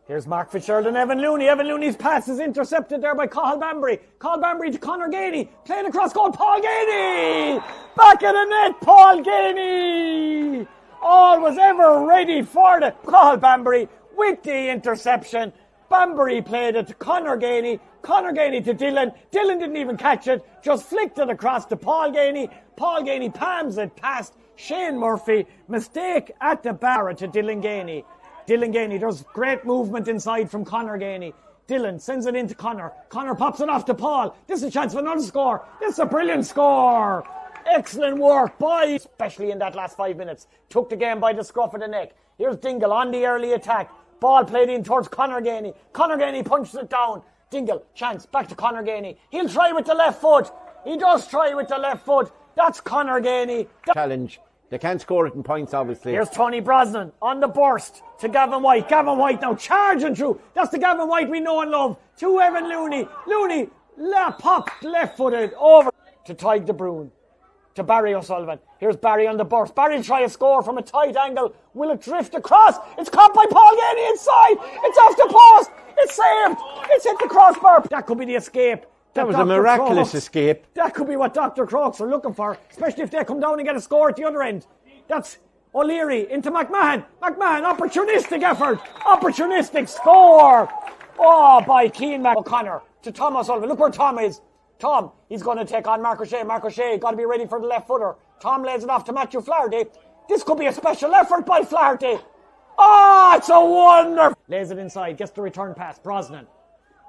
Here's Mark Fitzgerald and Evan Looney. Evan Looney's pass is intercepted there by Cathal Banbury. Cathal Banbury to Conor Gainey. Playing across goal. Paul Gainey! Back of the net, Paul Gainey! All was ever ready for the Cathal Banbury with the interception. Banbury played it to Conor Gainey. Conor Gainey to Dylan. Dylan didn't even catch it. Just flicked it across to Paul Gainey. Paul Gainey palms it past Shane Murphy. Mistake at the bar to Dylan Gainey. Dylan Gainey, there's great movement inside from Conor Gainey. Dylan sends it into Conor. Conor pops it off to Paul. This is a chance for another score. This is a brilliant score. Excellent work by, especially in that last 5 minutes. Took the game by the scruff of the neck. Here's Dingle on the early attack. Ball played in towards Conor Gainey. Conor Gainey punches it down. Dingle, chance, back to Conor Gainey. He'll try with the left foot. He does try with the left foot. That's Conor Gainey. Challenge. They can't score it in points, obviously. Here's Tony Brosnan on the burst to Gavin White. Gavin White now charging through. That's the Gavin White we know and love. To Evan Looney. Looney popped left-footed over to Tyg de Bruyne. To Barry O'Sullivan. Here's Barry on the burst. Barry will try a score from a tight angle. Will it drift across? It's caught by Paul Gainey inside. It's off the post. It's saved. It's hit the crossbar. That could be the escape. That was a miraculous escape. That could be what Dr. Crokes are looking for, especially if they come down and get a score at the other end. That's O'Leary into McMahon. McMahon, opportunistic effort. Opportunistic score. Oh, by Keane O'Connor to Tom O'Sullivan. Look where Tom is. Tom, he's going to take on Mark O'Shea. Mark O'Shea got to be ready for the left footer. Tom lays it off to Matthew Flaherty. This could be a special effort by Flaherty. Oh, it's a wonder. Lays it inside, gets the return pass. Brosnan.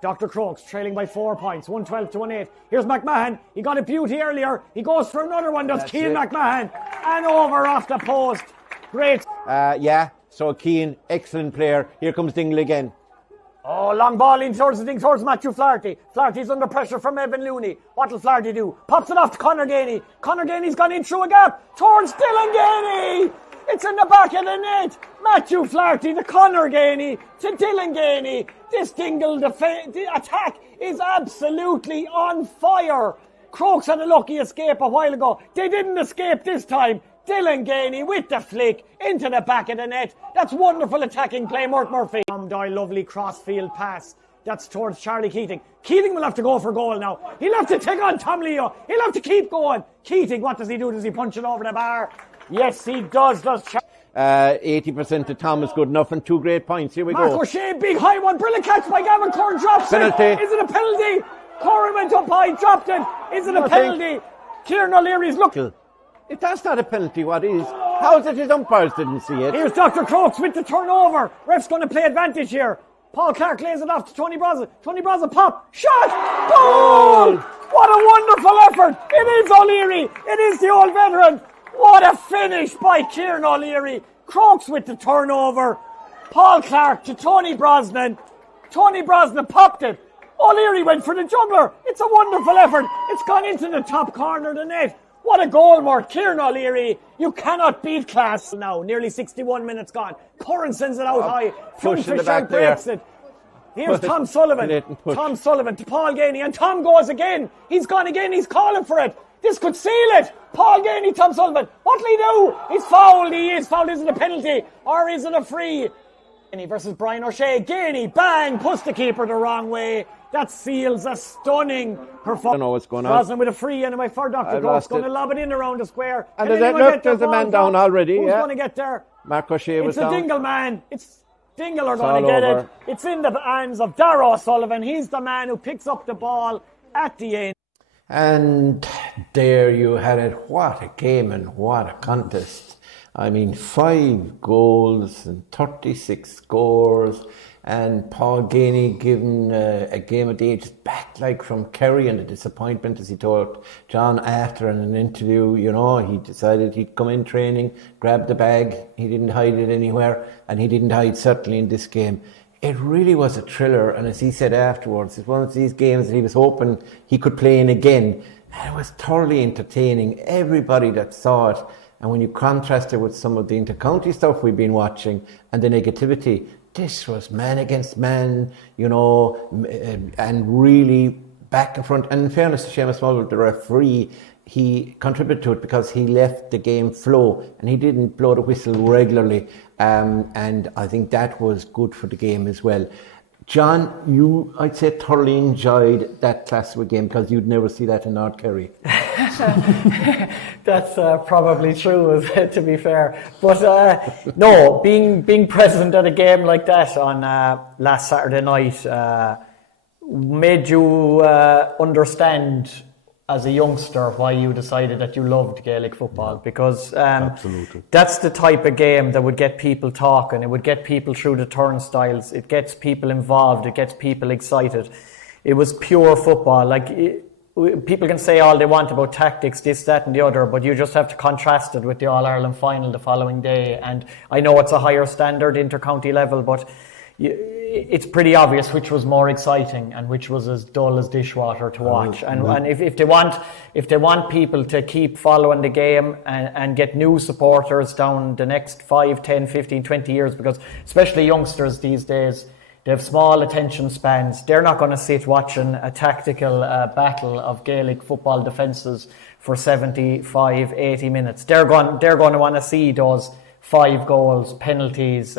Dr. Crokes trailing by 4 points, 112 to 108. Here's McMahon. He got a beauty earlier. He goes for another one. Does Keane McMahon. And over off the post. Great. So Keane, excellent player. Here comes Dingle again. Oh, long ball in towards Matthew Flaherty. Flaherty's under pressure from Evan Looney. What'll Flaherty do? Pops it off to Conor Gainey. Conor Gainey's gone in through a gap towards Dylan Gainey. It's in the back of the net. Matthew Flaherty to Conor Gainey to Dylan Gainey. This Dingle the attack is absolutely on fire. Crokes had a lucky escape a while ago. They didn't escape this time. Dylan Gainey with the flick into the back of the net. That's wonderful attacking play, Mort Murphy. Tom Doyle, lovely crossfield pass. That's towards Charlie Keating. Keating will have to go for goal now. He'll have to take on Tom Leo. He'll have to keep going. Keating, what does he do? Does he punch it over the bar? Yes, he does. 80% to Tom is good enough and 2 great points. Here we Mark go. O'Shea, big high one. Brilliant catch by Gavin. Corn drops Penalty. it. Is it a penalty? Corey went up high, dropped it. Is it a penalty? Kieran O'Leary's looking. If that's not a penalty, what is? How is it his umpires didn't see it? Here's Dr. Crokes with the turnover. Ref's going to play advantage here. Paul Clark lays it off to Tony Brosnan. Tony Brosnan, pop, shot, goal! What a wonderful effort. It is O'Leary. It is the old veteran. What a finish by Kieran O'Leary. Crokes with the turnover. Paul Clark to Tony Brosnan. Tony Brosnan popped it. O'Leary went for the juggler. It's a wonderful effort. It's gone into the top corner of the net. What a goal, Mort. Kieran O'Leary. You cannot beat class now. Nearly 61 minutes gone. Curran sends it out high. Pushing the back breaks it. Here's Tom Sullivan. Tom Sullivan to Paul Gainey. And Tom goes again. He's gone again. He's calling for it. This could seal it. Paul Gainey, Tom Sullivan. What'll he do? He's fouled. He is fouled. Is it a penalty? Or is it a free? Gainey versus Brian O'Shea. Gainey, bang, puts the keeper the wrong way. That seals a stunning performance. I don't know what's going on. Brosnan with a free anyway for Dr. Crokes. Going to lob it in around the square. And there's a man down already. Who's going to get there? Mark O'Shea was down. It's a Dingle man. It's Dingle are going to get it. It's in the hands of Darragh O'Sullivan. He's the man who picks up the ball at the end. And there you had it. What a game and what a contest. I mean, 5 goals and 36 scores. And Paul Gainey given a game of the ages back, like from Kerry, and the disappointment, as he told John after in an interview. You know, he decided he'd come in training, grab the bag. He didn't hide it anywhere, and he didn't hide certainly in this game. It really was a thriller, and as he said afterwards, it's one of these games that he was hoping he could play in again. And it was thoroughly entertaining. Everybody that saw it, and when you contrast it with some of the inter-county stuff we've been watching and the negativity, this was man against man, you know, and really back and front. And in fairness to Seamus Mulville, the referee, he contributed to it because he left the game flow and he didn't blow the whistle regularly. And I think that was good for the game as well. John, you, I'd say, thoroughly enjoyed that Classical game because you'd never see that in North Kerry. That's probably true, to be fair. But no, being present at a game like that on last Saturday night made you understand as a youngster why you decided that you loved Gaelic football, because that's the type of game that would get people talking. It would get people through the turnstiles. It gets people involved. It gets people excited. It was pure football. People can say all they want about tactics, this, that and the other, but you just have to contrast it with the All-Ireland final the following day. And I know it's a higher standard inter-county level, but it's pretty obvious which was more exciting and which was as dull as dishwater to watch. And if they want people to keep following the game and get new supporters down the next 5, 10, 15, 20 years, because especially youngsters these days, they have small attention spans. They're not going to sit watching a tactical battle of Gaelic football defences for 75, 80 minutes. They're going to want to see those 5 goals, penalties,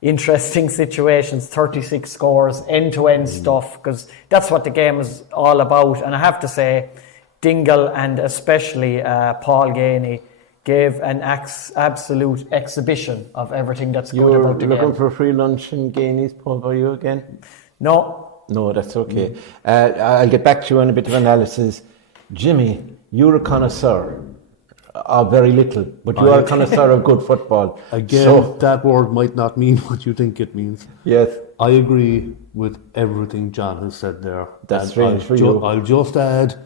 interesting situations, 36 scores, end-to-end stuff, because that's what the game is all about. And I have to say, Dingle and especially Paul Gainey gave an absolute exhibition of everything that's good about the You're looking game. for a free lunch in Gainey's pub, are you again? No, that's okay. I'll get back to you on a bit of analysis. Jimmy, you're a connoisseur of very little, but you are a connoisseur of good football. Again, that word might not mean what you think it means. Yes. I agree with everything John has said there. That's And strange for you. I'll just add,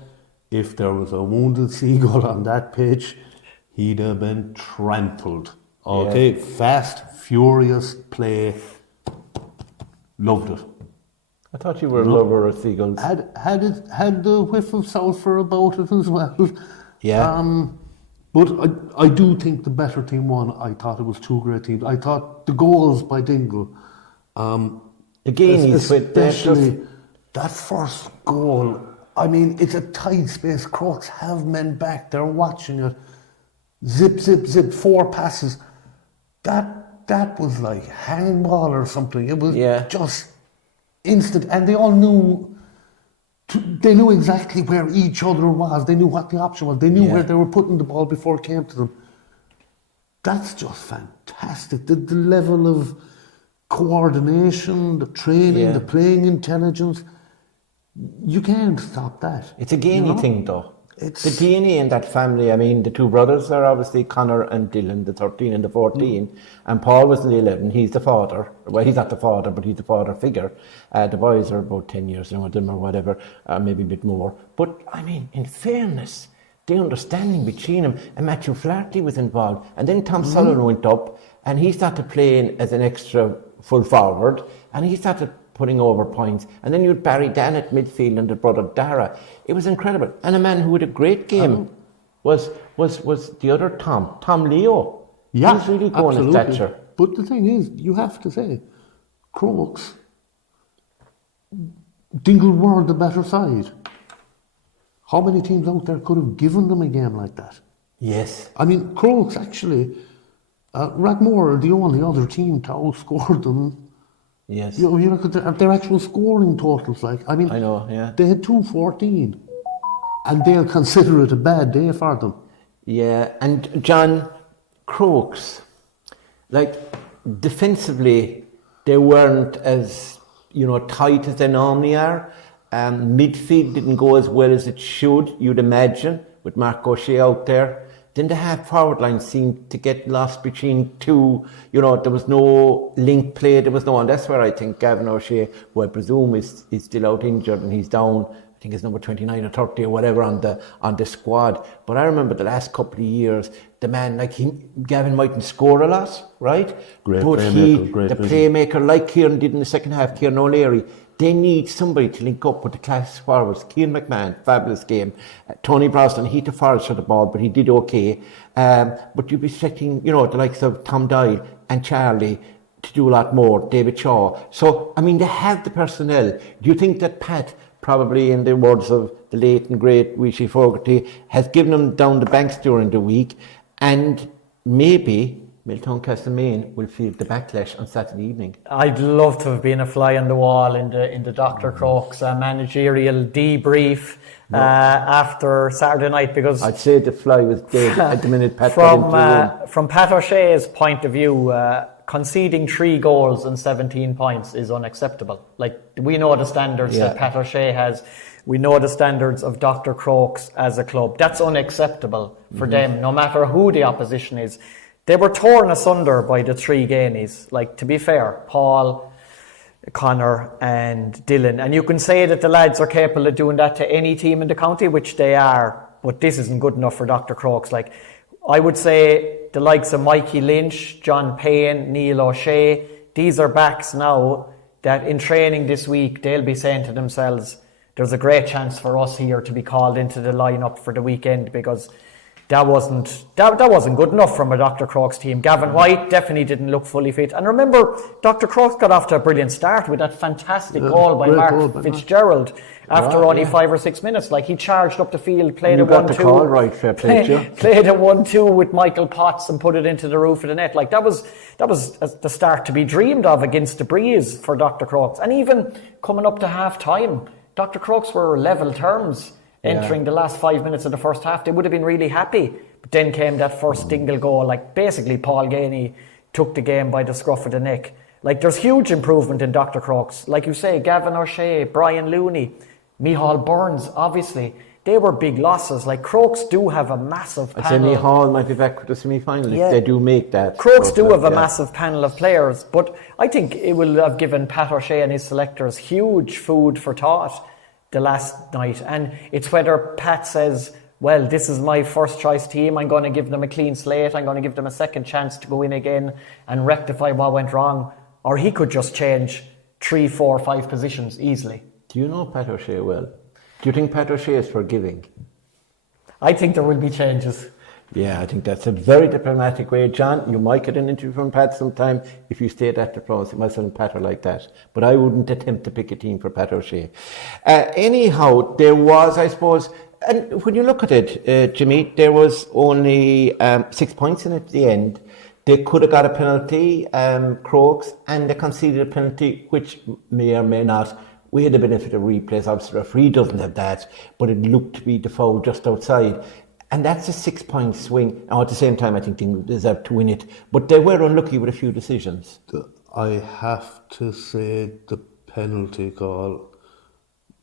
if there was a wounded seagull on that pitch, he'd have been trampled. Okay, fast, furious play. Loved it. I thought you were a lover of seagulls. Had the whiff of sulphur about it as well. Yeah. But I do think the better team won. I thought it was two great teams. I thought the goals by Dingle, Again, especially that first goal. I mean, it's a tight space. Crokes have men back. They're watching it. Zip, zip, zip. 4 passes. That was like handball or something. It was just instant, and they all knew. They knew exactly where each other was. They knew what the option was. They knew where they were putting the ball before it came to them. That's just fantastic. The level of coordination, the training, the playing intelligence. You can't stop that. It's a Gainey thing, though. It's the DNA in that family. I mean, the two brothers are obviously Conor and Dylan, the 13 and the 14, and Paul was the 11. He's the father. Well, he's not the father, but he's the father figure. The boys are about 10 years younger than him or whatever, maybe a bit more. But, I mean, in fairness, the understanding between them, and Matthew Flaherty was involved, and then Tom Sullivan went up, and he started playing as an extra full forward, and he started putting over points, and then you had Barry Dan at midfield and the brother Dara. It was incredible. And a man who had a great game was the other Tom Leo. Yeah, he was really going in stature. But the thing is, you have to say, Crokes, Dingle were the better side. How many teams out there could have given them a game like that? Yes. I mean, Crokes actually, Rathmore are the only other team to outscore them. Yes. You look at their actual scoring totals. I know, yeah. They had 214, and they'll consider it a bad day for them. Yeah, and John, Crokes, defensively, they weren't as tight as they normally are. Midfield didn't go as well as it should, you'd imagine, with Mark O'Shea out there. Then the half-forward line seemed to get lost between two. There was no link play, there was no... And that's where I think Gavin O'Shea, who I presume is still out injured and he's down, I think it's number 29 or 30 or whatever on the squad. But I remember the last couple of years, the man, Gavin mightn't score a lot, right? Great playmaker, like Kieran did in the second half, Kieran O'Leary, they need somebody to link up with the class forwards. Cian McMahon, fabulous game. Tony Brosnan, he took forwards for the ball, but he did okay. But you'd be expecting, the likes of Tom Doyle and Charlie to do a lot more, David Shaw. So, I mean, they have the personnel. Do you think that Pat, probably in the words of the late and great Wishy Fogarty, has given them down the banks during the week, and maybe Milltown Castlemaine will feel the backlash on Saturday evening? I'd love to have been a fly on the wall in the Dr. Crokes managerial debrief after Saturday night, because I'd say the fly was dead at the minute Pat got into the room. From Pat O'Shea's point of view, conceding 3 goals and 17 points is unacceptable. We know the standards that Pat O'Shea has. We know the standards of Dr. Crokes as a club. That's unacceptable for them, no matter who the opposition is. They were torn asunder by the 3 Gainies. To be fair, Paul, Conor and Dylan. And you can say that the lads are capable of doing that to any team in the county, which they are, but this isn't good enough for Dr. Crokes. I would say the likes of Mikey Lynch, John Payne, Neil O'Shea, these are backs now that in training this week, they'll be saying to themselves, there's a great chance for us here to be called into the lineup for the weekend, because that wasn't good enough from a Dr. Crokes team. Gavin White definitely didn't look fully fit. And remember, Dr. Crokes got off to a brilliant start with that fantastic goal by Mark Fitzgerald after only 5 or 6 minutes. He charged up the field, played a 1-2. Got the call right, fair play to you. Played a 1-2 with Michael Potts and put it into the roof of the net. That was the start to be dreamed of against the breeze for Dr. Crokes. And even coming up to half time, Dr. Crokes were level terms. Entering the last 5 minutes of the first half, they would have been really happy. But then came that first Dingle goal. Like, basically, Paul Gainey took the game by the scruff of the neck. Like, there's huge improvement in Dr. Crokes. Like you say, Gavin O'Shea, Brian Looney, Micheál Burns, obviously. They were big losses. Like, Crokes do have a massive panel. I'd say Micheál might be back for the semi-final if they do make that. Crokes do have a massive panel of players, but I think it will have given Pat O'Shea and his selectors huge food for thought the last night. And it's whether Pat says, well, this is my first choice team, I'm going to give them a clean slate, I'm going to give them a second chance to go in again and rectify what went wrong, or he could just change 3, 4, 5 positions easily. Do you know Pat O'Shea well? Do you think Pat O'Shea is forgiving? I think there will be changes. Yeah, I think that's a very diplomatic way. John, you might get an interview from Pat sometime if you stayed at the pros. Myself and Pat are like that. But I wouldn't attempt to pick a team for Pat O'Shea. Anyhow, there was, I suppose, and when you look at it, Jimmy, there was only 6 points in it at the end. They could have got a penalty, Crokes, and they conceded a penalty, which may or may not. We had the benefit of replays. Obviously, the referee doesn't have that, but it looked to be the foul just outside. And that's a 6 point swing. Now, at the same time, I think they deserved to win it. But they were unlucky with a few decisions. I have to say the penalty call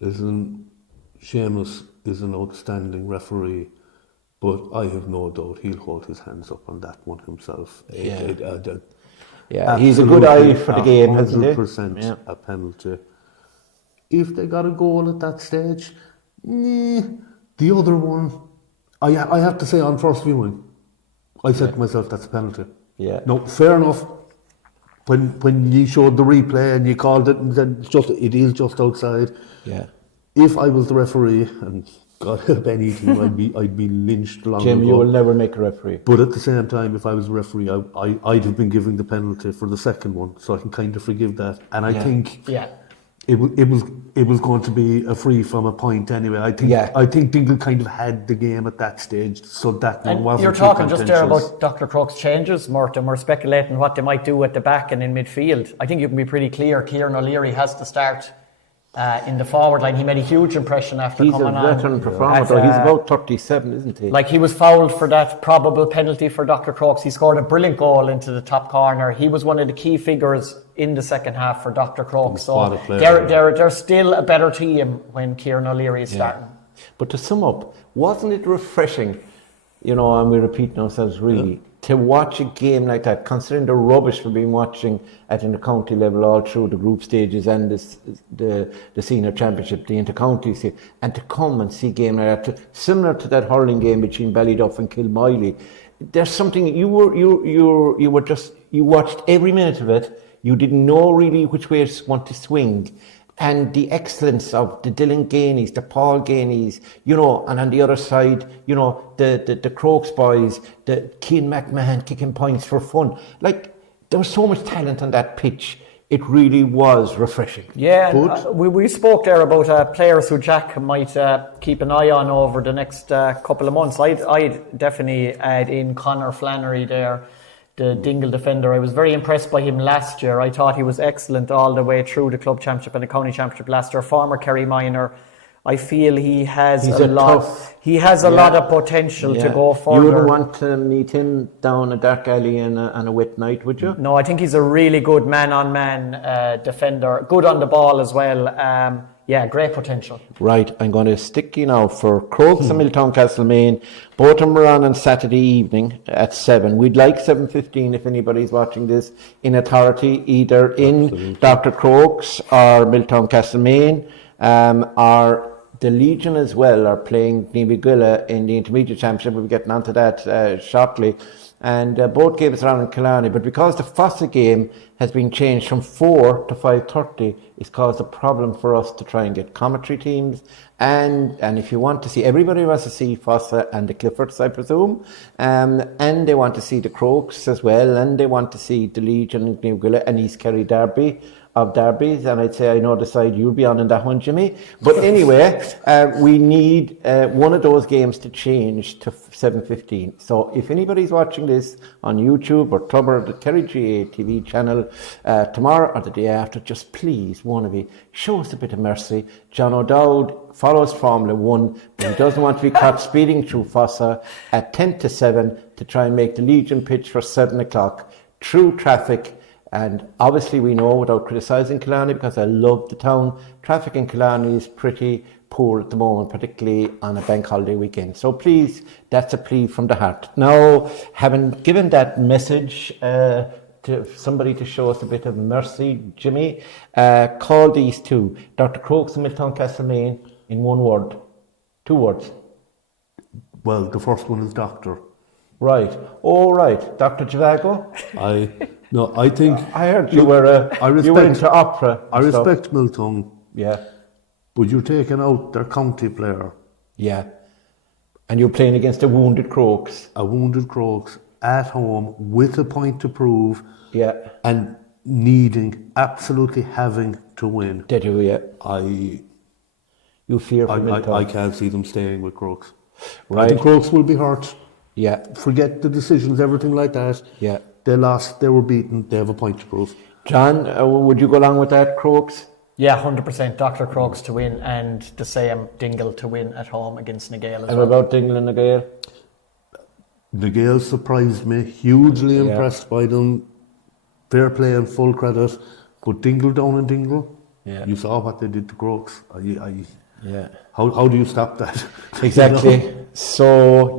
Seamus is an outstanding referee, but I have no doubt he'll hold his hands up on that one himself. Yeah, he's a good eye for the game, hasn't he? 100% a penalty. If they got a goal at that stage, the other one, I have to say on first viewing, I said to myself, that's a penalty. Yeah. No, fair enough. When you showed the replay and you called it and said it is just outside. Yeah. If I was the referee, and God help any team, I'd be lynched long Jim, ago. you will never make a referee. But at the same time, if I was a referee, I'd have been giving the penalty for the second one, so I can kind of forgive that. And I think it was going to be a free from a point anyway. I think Dingle kind of had the game at that stage, so that one wasn't. You're talking just there about Dr. Crokes' changes, Mort, and we're speculating what they might do at the back and in midfield. I think you can be pretty clear. Kieran O'Leary has to start in the forward line. He made a huge impression after coming on. He's a veteran performer, though. He's about 37, isn't he? Like, he was fouled for that probable penalty for Dr. Crokes. He scored a brilliant goal into the top corner. He was one of the key figures in the second half for Dr. Crokes. So they're still a better team when Kieran O'Leary is starting. But to sum up, wasn't it refreshing, and we're repeating ourselves really, to watch a game like that, considering the rubbish we've been watching at the county level all through the group stages and the senior championship, the inter-county, and to come and see a game like that, similar to that hurling game between Ballyduff and Kilmiley. There's something you watched every minute of it. You didn't know really which way to want to swing. And the excellence of the Dylan Gainies, the Paul Gainies, and on the other side, the Crokes boys, the Cian McMahon kicking points for fun. Like, there was so much talent on that pitch. It really was refreshing. Yeah, we spoke there about players who Jack might keep an eye on over the next couple of months. I'd definitely add in Conor Flannery there, the Dingle defender. I was very impressed by him last year. I thought he was excellent all the way through the club championship and the county championship last year. Former Kerry minor. I feel he has a lot of potential to go further. You wouldn't want to meet him down a dark alley on a wet night, would you? No, I think he's a really good man-on-man defender. Good on the ball as well. Great potential. Right, I'm going to stick you now for Crokes and Milltown Castlemaine. Both of them are on Saturday evening at 7. We'd like 7:15 if anybody's watching this in authority, either in Dr. Crokes or Milltown Castlemaine, or the Legion as well are playing Gaeil in the Intermediate Championship. We'll be getting onto that shortly. And both games are on in Killarney. But because the Fossa game has been changed from 4 to 5:30, it's caused a problem for us to try and get commentary teams. And if you want to see, everybody wants to see Fossa and the Cliffords, I presume. And they want to see the Crokes as well. And they want to see the Legion and Gaeil and East Kerry Derby. of derbies, and I'd say I know the side you'll be on in that one, Jimmy. But anyway, we need one of those games to change to 7:15. So if anybody's watching this on YouTube or Club or the Kerry G.A.A. TV channel tomorrow or the day after, just please, one of you, show us a bit of mercy. John O'Dowd follows Formula 1, but he doesn't want to be caught speeding through Fossa at 10 to 7 to try and make the Legion pitch for 7 o'clock through traffic. And obviously we know, without criticising Killarney, because I love the town, traffic in Killarney is pretty poor at the moment, particularly on a bank holiday weekend. So please, that's a plea from the heart. Now, having given that message to somebody to show us a bit of mercy, Jimmy, call these two, Dr. Crokes and Milltown Castlemaine, in one word. 2 words. Well, the first one is doctor. Right. Oh, right. Dr. Javago? I think... I heard you were into opera. I respect Milltown. Yeah. But you're taking out their county player. Yeah. And you're playing against a wounded Crokes. A wounded Crokes at home with a point to prove. Yeah. And absolutely having to win. They do, yeah. You fear for Milltown. I can't see them staying with Crokes. Right. I think Crokes will be hurt. Yeah. Forget the decisions, everything like that. Yeah. They lost, they were beaten, they have a point to prove. John, would you go along with that, Crokes? Yeah, 100%. Dr. Crokes to win, and the same Dingle to win at home against Gaeil as well. And what about Dingle and Gaeil? Gaeil surprised me, hugely impressed by them. Fair play and full credit. But Dingle down in Dingle, you saw what they did to Crokes. How do you stop that? Exactly. You know? So,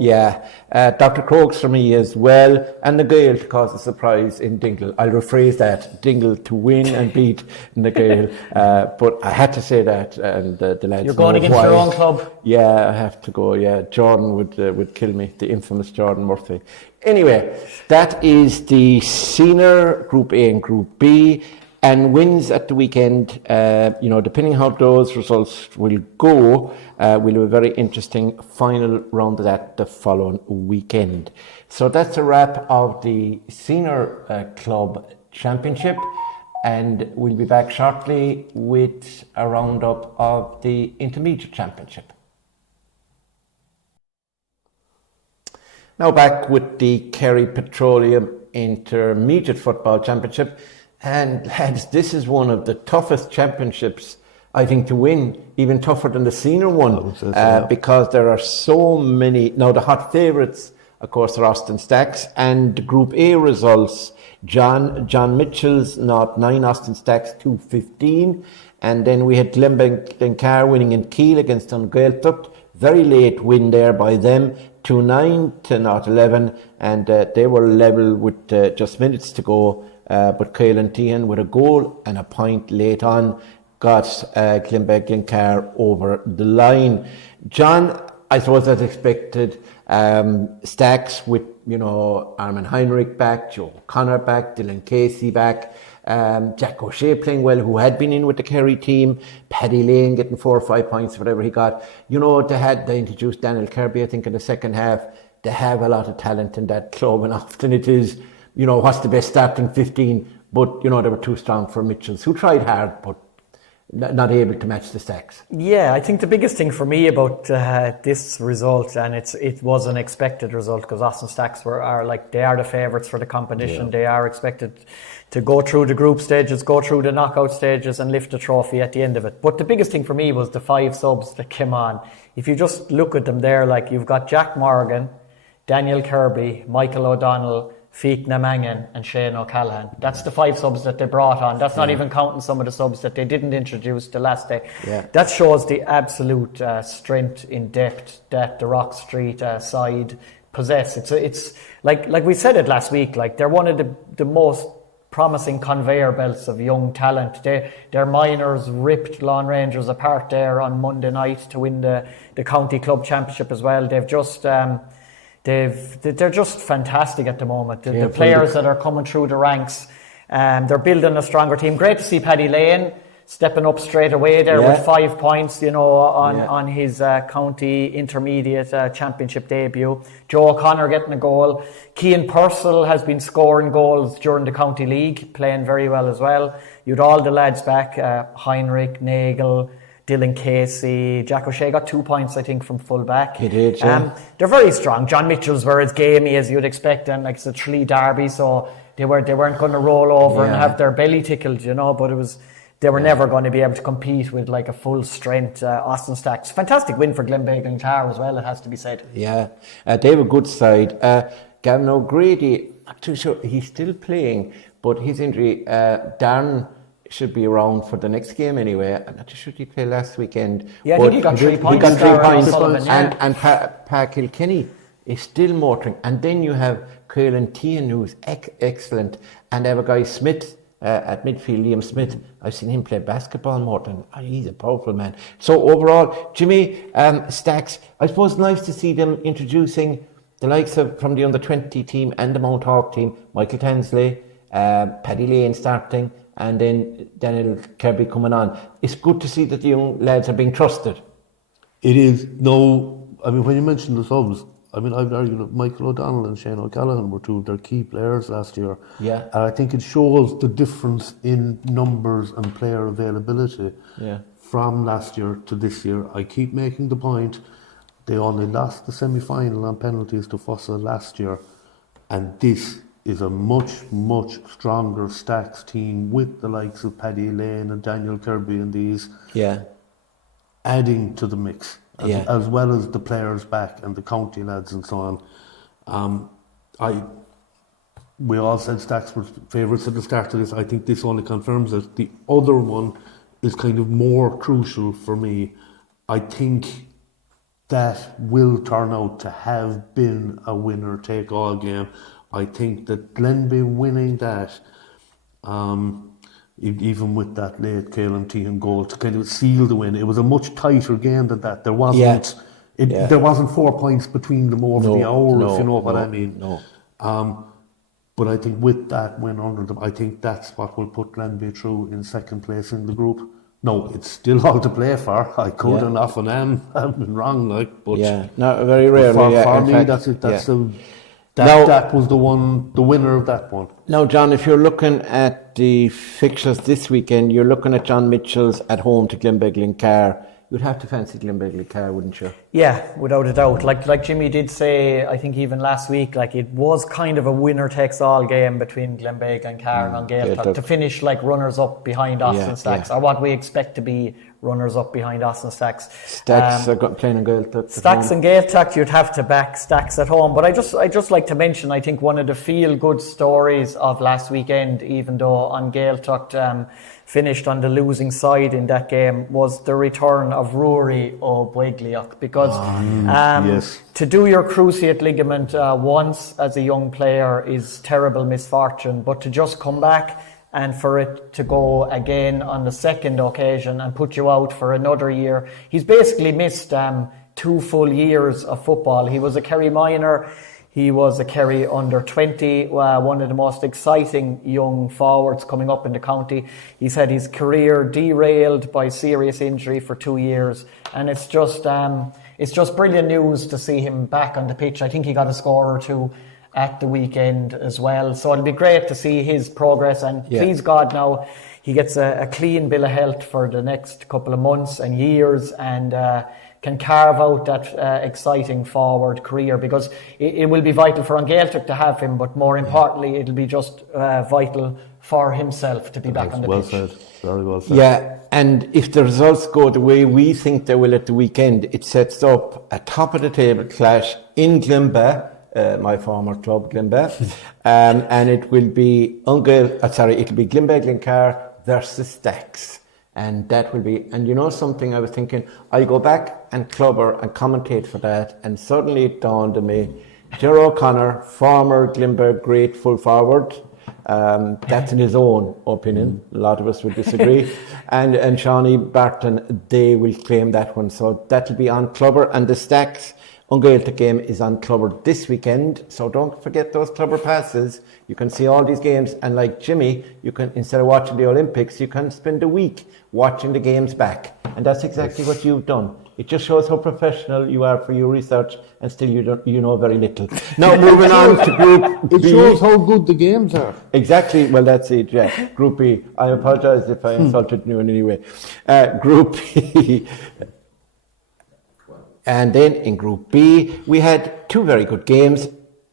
Dr. Crokes for me as well, and the Gaeil to cause a surprise in Dingle. I'll rephrase that, Dingle to win and beat the Gaeil. But I had to say that, and the lads. You're going against your own club? Yeah, I have to go, Jordan would kill me, the infamous Jordan Murphy. Anyway, that is the senior Group A and Group B. And wins at the weekend, depending how those results will go, we'll have a very interesting final round of that the following weekend. So that's a wrap of the Senior Club Championship, and we'll be back shortly with a roundup of the Intermediate Championship. Now back with the Kerry Petroleum Intermediate Football Championship. And lads, this is one of the toughest championships, I think, to win, even tougher than the senior one, because there are so many. Now, the hot favourites, of course, are Austin Stacks, and Group A results, John Mitchell's 0-9, Austin Stacks 2-15, and then we had Glencar winning in Kiel against Gaeil. Very late win there by them, 2-9 to 0-11, and they were level with just minutes to go. But Gaeil and Tian, with a goal and a point late on, got Glencar over the line. John, I suppose as expected, Stacks with, Armin Heinrich back, Joe Connor back, Dylan Casey back, Jack O'Shea playing well, who had been in with the Kerry team, Paddy Lane getting 4 or 5 points, whatever he got. They introduced Daniel Kirby, I think, in the second half. They have a lot of talent in that club, and often it is, what's the best starting 15? But, they were too strong for Mitchells, who tried hard, but not able to match the Stacks. Yeah, I think the biggest thing for me about this result, and it was an expected result, because Austin Stacks they are the favourites for the competition. Yeah. They are expected to go through the group stages, go through the knockout stages, and lift the trophy at the end of it. But the biggest thing for me was the 5 subs that came on. If you just look at them there, you've got Jack Morgan, Daniel Kirby, Michael O'Donnell, Fiachna Mangan and Shane O'Callaghan. That's the 5 subs that they brought on. That's not even counting some of the subs that they didn't introduce the last day. Yeah. That shows the absolute strength in depth that the Rock Street side possess. It's like we said it last week, they're one of the most promising conveyor belts of young talent. Their minors ripped Lawn Rangers apart there on Monday night to win the county club championship as well. They've just... They're just fantastic at the moment. The players that are coming through the ranks, they're building a stronger team. Great to see Paddy Lane stepping up straight away there Yeah. with 5 points, you know, on, Yeah. on his county intermediate championship debut. Joe O'Connor getting a goal. Cian Purcell has been scoring goals during the county league, playing very well as well. You'd all the lads back, Heinrich, Nagel, Dylan Casey, Jack O'Shea got 2 points, I think, from full back. He did, yeah. They're very strong. John Mitchell's were as gamey as you'd expect, and like it's a Tralee derby, so they weren't going to roll over and Yeah. have their belly tickled, you know. But they were never going to be able to compete with like a full strength Austin Stacks. Fantastic win for Glenbeigh Tar as well, it has to be said. Yeah, they have a good side. Gavin O'Grady, not too sure, he's still playing, but his injury, Darren should be around for the next game anyway. I'm not too sure he played last weekend. Yeah, I but think he got 3 points. He got 3 Darren points. O'Sullivan, yeah. And Pa Kilkenny is still motoring. And then you have Caelan Tian, who's excellent. And they have a guy, Smith, at midfield, Liam Smith. I've seen him play basketball more than he's a powerful man. So overall, Jimmy, Stacks, I suppose nice to see them introducing the likes of from the under-20 team and the Mount Hawk team, Michael Tansley, Paddy Lane starting, and then Daniel Kirby coming on. It's good to see that the young lads are being trusted. It is. No, I mean, when you mentioned the subs, I mean, I've argued that Michael O'Donnell and Shane O'Callaghan were two of their key players last year. Yeah. And I think it shows the difference in numbers and player availability from last year to this year. I keep making the point, they only lost the semi-final on penalties to Fossa last year, and this is a much, much stronger Stacks team with the likes of Paddy Lane and Daniel Kirby and these adding to the mix, as well as the players back and the county lads and so on. We all said Stacks were favourites at the start of this. I think this only confirms it. The other one is kind of more crucial for me. I think that will turn out to have been a winner-take-all game. I think that Glenbeigh winning that, even with that late Caelan Tian goal to kind of seal the win, it was a much tighter game than that. There wasn't there wasn't 4 points between them over the hour, if you know what I mean. But I think with that win under them, I think that's what will put Glenbeigh through in second place in the group. No, it's still all to play for. I could and often have been wrong, like, but very rarely. For me, that's it. That was the winner of that one. Now, John, if you're looking at the fixtures this weekend, you're looking at John Mitchell's at home to Glenbeigh Car. You'd have to fancy Glenbeigh Car, wouldn't you? Yeah, without a doubt. Like Jimmy did say, I think even last week, like it was kind of a winner-takes-all game between Glenbeigh and Car and Gaeil to finish like runners-up behind Austin Stacks, or what we expect to be runners-up behind Austin Stacks. Stacks are playing in Gaeil. Stacks and Gaeil, you'd have to back Stacks at home. But I just like to mention, I think one of the feel-good stories of last weekend, even though on Gaeil finished on the losing side in that game, was the return of Rory O'Buegliach, because to do your cruciate ligament once as a young player is terrible misfortune, but to just come back and for it to go again on the second occasion and put you out for another year. He's basically missed 2 full years of football. He was a Kerry minor. He was a Kerry under-20, one of the most exciting young forwards coming up in the county. He's had his career derailed by serious injury for 2 years, and it's just brilliant news to see him back on the pitch. I think he got a score or two at the weekend as well, so it'll be great to see his progress, and please God now he gets a clean bill of health for the next couple of months and years, and can carve out that exciting forward career, because it will be vital for Gaeltacht to have him, but more importantly it'll be just vital for himself to be back on the pitch. Well said, very well said. Yeah, and if the results go the way we think they will at the weekend, it sets up a top of the table clash in Glenbeigh, my former club Glenbeigh, and it will be it'll be Glenbeigh Car versus Stacks. And that will be, and you know something, I was thinking, I'll go back and clubber and commentate for that, and suddenly it dawned on me, Gerard O'Connor, former Glenbeigh great full forward, that's in his own opinion, a lot of us would disagree, and Shawnee Barton, they will claim that one, so that'll be on clubber, and the Stacks, Gaeltacht game is on Clubber this weekend, so don't forget those Clubber passes. You can see all these games, and like Jimmy, you can, instead of watching the Olympics, you can spend a week watching the games back, and that's exactly what you've done. It just shows how professional you are for your research, and still you know very little. Now moving on to Group B. It shows how good the games are. Exactly. Well, that's it. Yeah. Group B. I apologise if I insulted you in any way. Group B. And then in Group B, we had two very good games.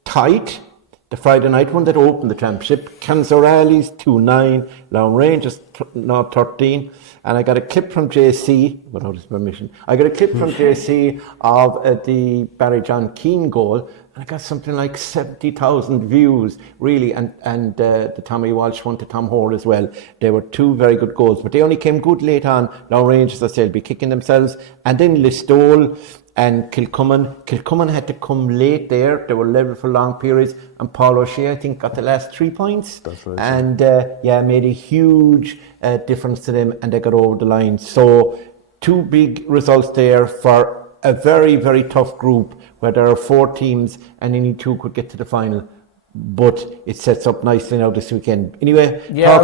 Tight, the Friday night one that opened the championship. Cairns O'Reilly's 2-9, Long Rangers 13. And I got a clip from JC, without his permission, I got a clip from JC of the Barry John Keane goal. And I got something like 70,000 views, really. And the Tommy Walsh one to Tom Hoare as well. They were two very good goals, but they only came good late on. Long Rangers, as I said, will be kicking themselves. And then Listowel and Kilcummin had to come late there. They were level for long periods, and Paul O'Shea, I think, got the last 3 points. That's right. And made a huge difference to them, and they got over the line. So two big results there for a very, very tough group where there are 4 teams and only 2 could get to the final. But it sets up nicely now this weekend. Anyway, I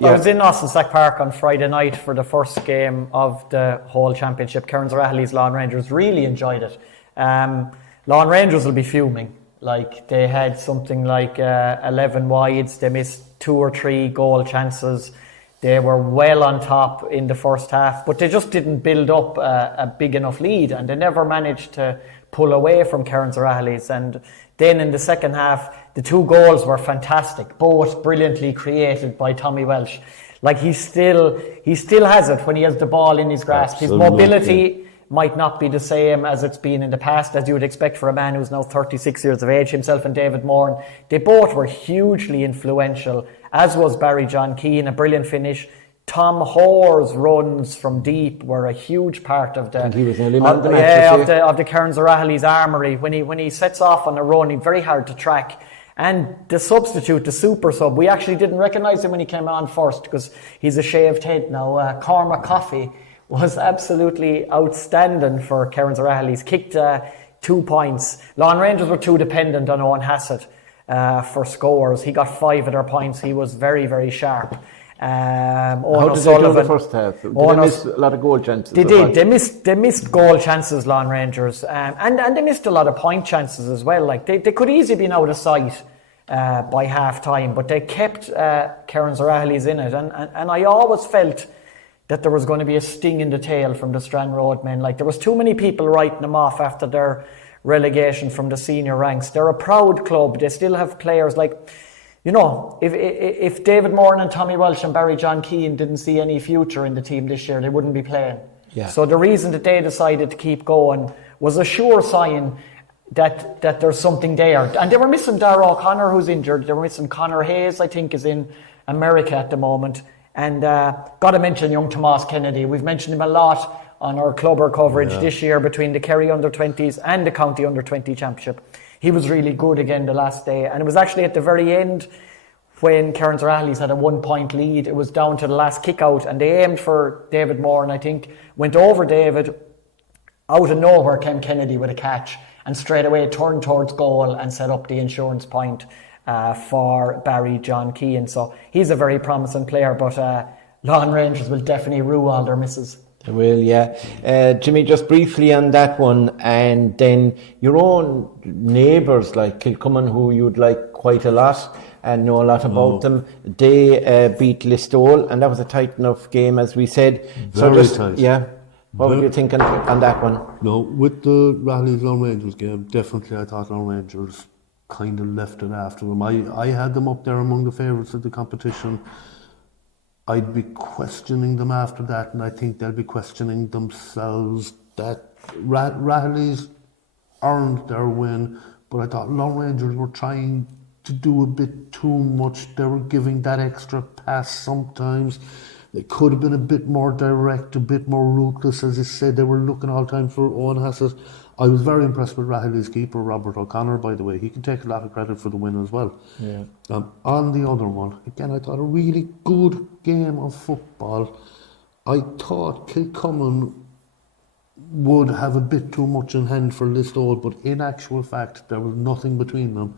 was in Austin Sack Park on Friday night for the first game of the whole championship. Cairns O'Reilly's Lawn Rangers really enjoyed it. Lawn Rangers will be fuming. Like, they had something like 11 wides. They missed 2 or 3 goal chances. They were well on top in the first half, but they just didn't build up a big enough lead, and they never managed to pull away from Cairns O'Reilly's. And then in the second half, the 2 goals were fantastic, both brilliantly created by Tommy Welsh. Like, he still has it when he has the ball in his grasp. Absolutely. His mobility might not be the same as it's been in the past, as you would expect for a man who's now 36 years of age, himself and David Moore. They both were hugely influential, as was Barry John Keane, a brilliant finish. Tom Hoare's runs from deep were a huge part of the Cairns O'Reilly's armoury. When he sets off on a run, he's very hard to track. And the substitute, the super sub, we actually didn't recognise him when he came on first because he's a shaved head now. Cormac Coffey was absolutely outstanding for Cairns O'Reilly's. Kicked 2 points. Lawn Rangers were too dependent on Owen Hassett for scores. He got 5 of their points. He was very, very sharp. How did they do the first half? Did they miss a lot of goal chances? They did. They missed goal chances, Lawn Rangers, and they missed a lot of point chances as well. Like, they could easily been out of sight by half time, but they kept Cairns O'Reilly's in it, and I always felt that there was going to be a sting in the tail from the Strand Road men. Like, there was too many people writing them off after their relegation from the senior ranks. They're a proud club. They still have players like, you know, if David Moore and Tommy Welsh and Barry John Keane didn't see any future in the team this year, they wouldn't be playing. Yeah. So the reason that they decided to keep going was a sure sign that there's something there. And they were missing Darragh O'Connor, who's injured. They were missing Conor Hayes, I think, is in America at the moment. And got to mention young Tomas Kennedy. We've mentioned him a lot on our clubber coverage this year between the Kerry under-20s and the County under-20 Championship. He was really good again the last day. And it was actually at the very end when Cairns O'Reilly's had a 1-point lead. It was down to the last kick-out, and they aimed for David Moore, and I think went over David. Out of nowhere came Kennedy with a catch, and straight away turned towards goal and set up the insurance point for Barry John Keane. So he's a very promising player, but Lawn Rangers will definitely rue all their misses. They will, yeah. Jimmy, just briefly on that one, and then your own neighbours like Kilcummin, who you'd like quite a lot and know a lot about them, they beat Listowel, and that was a tight enough game, as we said. Very tight. Yeah. What were you thinking on that one? No, with the Rathmore Long Rangers game, definitely I thought Long Rangers kind of left it after them. I had them up there among the favourites of the competition. I'd be questioning them after that, and I think they'll be questioning themselves. That Rathleys earned their win, but I thought Long Rangers were trying to do a bit too much. They were giving that extra pass sometimes. They could have been a bit more direct, a bit more ruthless. As you said, they were looking all the time for Owen Hassett. I was very impressed with Rathleys keeper, Robert O'Connor, by the way. He can take a lot of credit for the win as well. Yeah. On the other one, again, I thought a really good game of football. I thought Kilcummin would have a bit too much in hand for Listowel, but in actual fact, there was nothing between them.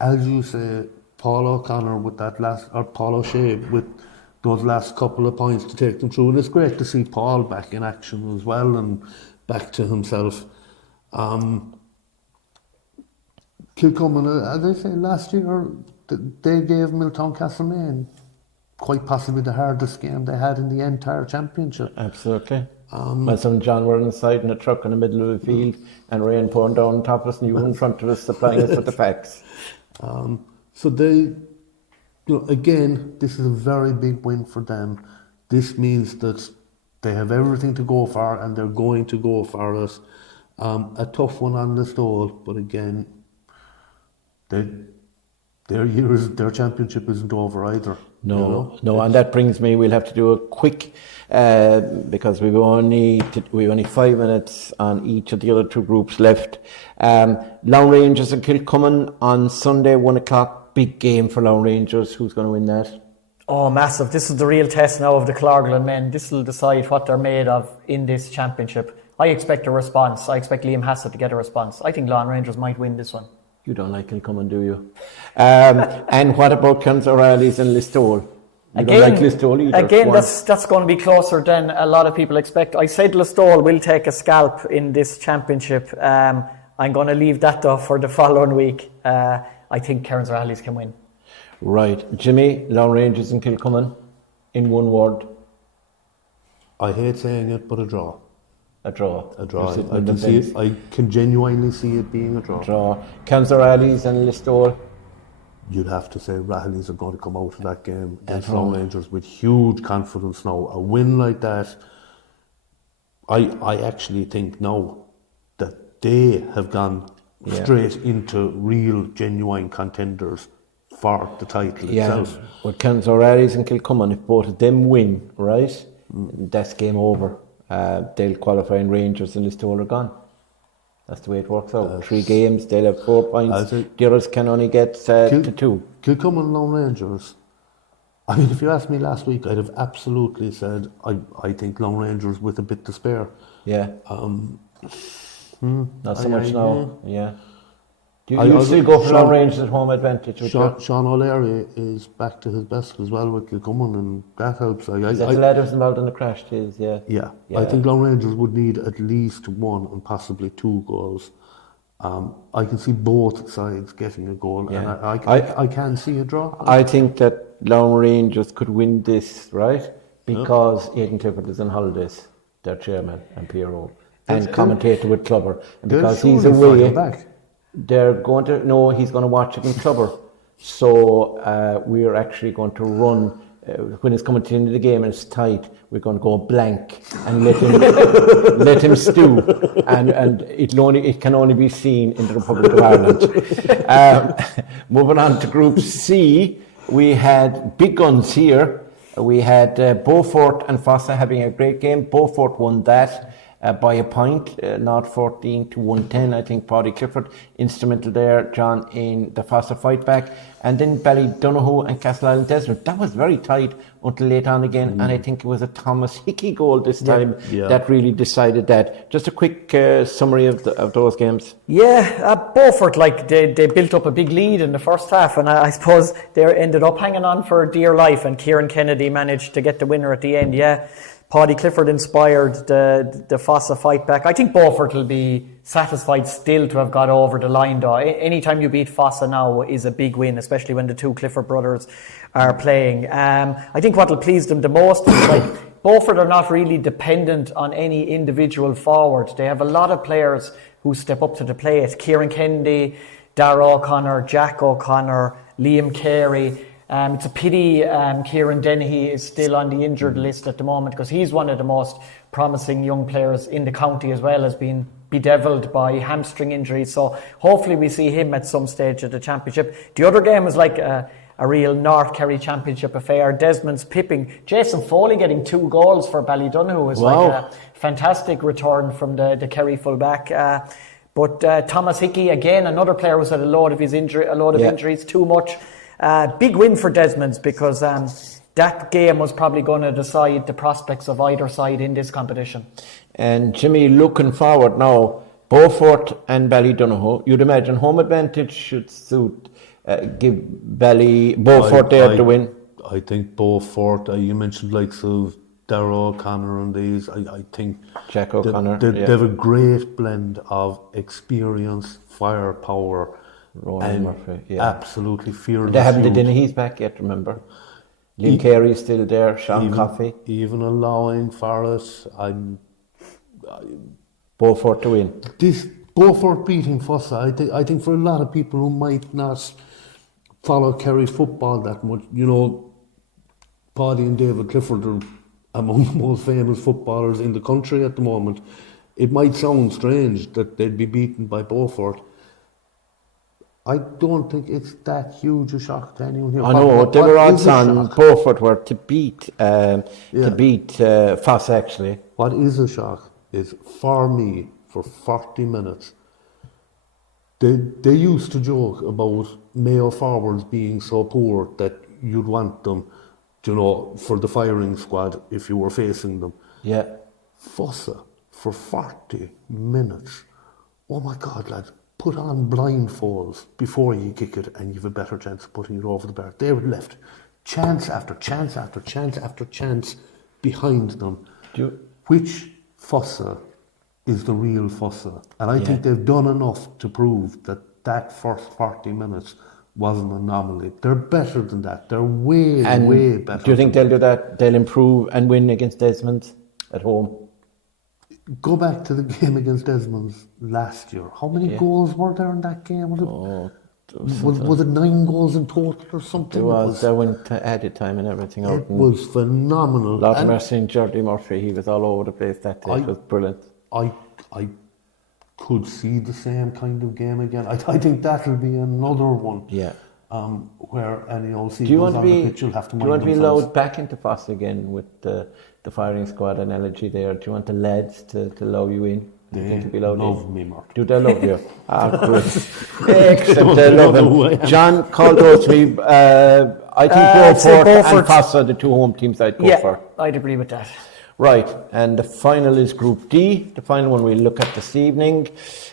As you say, Paul O'Connor with that last, or Paul O'Shea with those last couple of points to take them through. And it's great to see Paul back in action as well and back to himself. Kilcummin, as I say, last year, they gave Milltown Castlemaine quite possibly the hardest game they had in the entire championship. Absolutely. My son John were inside in a truck in the middle of the field and rain pouring down on top of us and you were in front of us supplying us with the facts. So they, again, this is a very big win for them. This means that they have everything to go for and they're going to go for it. A tough one on Listowel, but again, their championship isn't over either. No, and that brings me, we'll have to do a quick, because we've only 5 minutes on each of the other two groups left. Lown Rangers and Kilcummin on Sunday, 1 o'clock, big game for Lown Rangers. Who's going to win that? Oh, massive. This is the real test now of the Cloglan men. This will decide what they're made of in this championship. I expect a response. I expect Liam Hassett to get a response. I think Lown Rangers might win this one. You don't like Kilcummin, do you? And what about Kearns O'Reilly's and Listowel? You don't like Listowel either? Again, that's going to be closer than a lot of people expect. I said Listowel will take a scalp in this championship. I'm going to leave that though for the following week. I think Kearns O'Reilly's can win. Right. Jimmy, Lown Rangers and Kilcummin, in one word. I hate saying it, but a draw. A draw. I can see it. I can genuinely see it being a draw. Kearns O'Reilly's and Listowel. You'd have to say Rahilly's are going to come out of that game against Lown Rangers with huge confidence now. A win like that, I actually think now that they have gone straight into real, genuine contenders for the title itself. With Kearns O'Reilly's and Kilcummin, if both of them win, right, that's game over. They'll qualify in Rangers and Listowel are gone. That's the way it works out. 3 games, they'll have 4 points. The others can only get to 2. Kilcummin and Lown Rangers. I mean, if you asked me last week, I'd have absolutely said I think Lown Rangers with a bit to spare. Yeah. Not so much now. Yeah. Do you still go for Lown Rangers at home advantage? Sean O'Leary is back to his best as well with Kilcummin, and that helps. Is that the lad who's involved in the crash, too? Yeah. I think Lown Rangers would need at least 1 and possibly 2 goals. I can see both sides getting a goal, and I can see a draw. I think that Lown Rangers could win this, right? Because Aidan Clifford is on holidays, their chairman and PRO, and commentator with Clubber. And because he's away, they're going to know he's going to watch it in Clubber. So we're actually going to run, when it's coming to the end of the game and it's tight, we're going to go blank and let him stew. And it can only be seen in the Republic of Ireland. Moving on to Group C, we had big guns here. We had Beaufort and Fossa having a great game. Beaufort won that by a point, not 14 to 110. I think Paddy Clifford instrumental there, John, in the Fossa fight back. And then Ballydonoghue and Castleisland Desmond. That was very tight until late on again. And I think it was a Thomas Hickey goal this time that really decided that. Just a quick summary of those games. Yeah, Beaufort, they built up a big lead in the first half, and I suppose they ended up hanging on for dear life, and Kieran Kennedy managed to get the winner at the end. Yeah, Paddy Clifford inspired the Fossa fight back. I think Beaufort will be satisfied still to have got over the line though. Anytime you beat Fossa now is a big win, especially when the 2 Clifford brothers are playing. I think what will please them the most is Beaufort are not really dependent on any individual forward. They have a lot of players who step up to the plate. Kieran Kennedy, Dara O'Connor, Jack O'Connor, Liam Kerry. It's a pity Kieran Dennehy is still on the injured list at the moment, because he's one of the most promising young players in the county, as well as being bedeviled by hamstring injuries. So hopefully we see him at some stage of the championship. The other game was like a real North Kerry championship affair. Desmond's pipping. Jason Foley getting 2 goals for Ballydonoghue is like a fantastic return from the Kerry fullback. But Thomas Hickey, again, another player who's had a load of injuries, too much. Big win for Desmond's, because that game was probably going to decide the prospects of either side in this competition. And Jimmy, looking forward now, Beaufort and Ballydonohoe, you'd imagine home advantage should suit, give Beaufort there to win. I think Beaufort, you mentioned likes of Darragh O'Connor and these, I think Jack O'Connor. They have a great blend of experience, firepower, Ronan and Murphy, absolutely fearless. They haven't youth. the Dennehy's back yet, remember? Lee Kerry's still there, Sean Coffey. Even allowing Forrest, Beaufort to win. This Beaufort beating Fossa, I think for a lot of people who might not follow Kerry football that much, Paddy and David Clifford are among the most famous footballers in the country at the moment. It might sound strange that they'd be beaten by Beaufort. I don't think it's that huge a shock to anyone here. I know, they were odds on Beaufort were to beat Fossa actually. What is a shock is, for me, for 40 minutes, they used to joke about Mayo forwards being so poor that you'd want them, for the firing squad if you were facing them. Yeah. Fossa, for 40 minutes, oh my God, lads, put on blindfolds before you kick it and you've a better chance of putting it over the bar. They were left chance after chance after chance after chance behind them. Which Fossa is the real Fossa? And I think they've done enough to prove that first 40 minutes was an anomaly. They're better than that. They're way better. Do you think they'll do that? They'll improve and win against Desmond at home? Go back to the game against Desmond's last year. How many goals were there in that game? Was it 9 goals in total or something? It was. They went to added time and everything out. It was phenomenal. Lord Mercy and Jordy Murphy, he was all over the place that day. It was brilliant. I could see the same kind of game again. I think that'll be another one. Yeah. Where any OC goes on the pitch, you'll have to mind themselves. Do you want to be allowed back into Fossa again with the firing squad analogy there? Do you want the lads to allow you in? Do you think you'll be allowed love me, Mort. Do they love you? Great. Except they love him. John called those to me. I think Beaufort and Fossa are the two home teams I'd go for. Yeah, I'd agree with that. Right, and the final is Group D, the final one we'll look at this evening.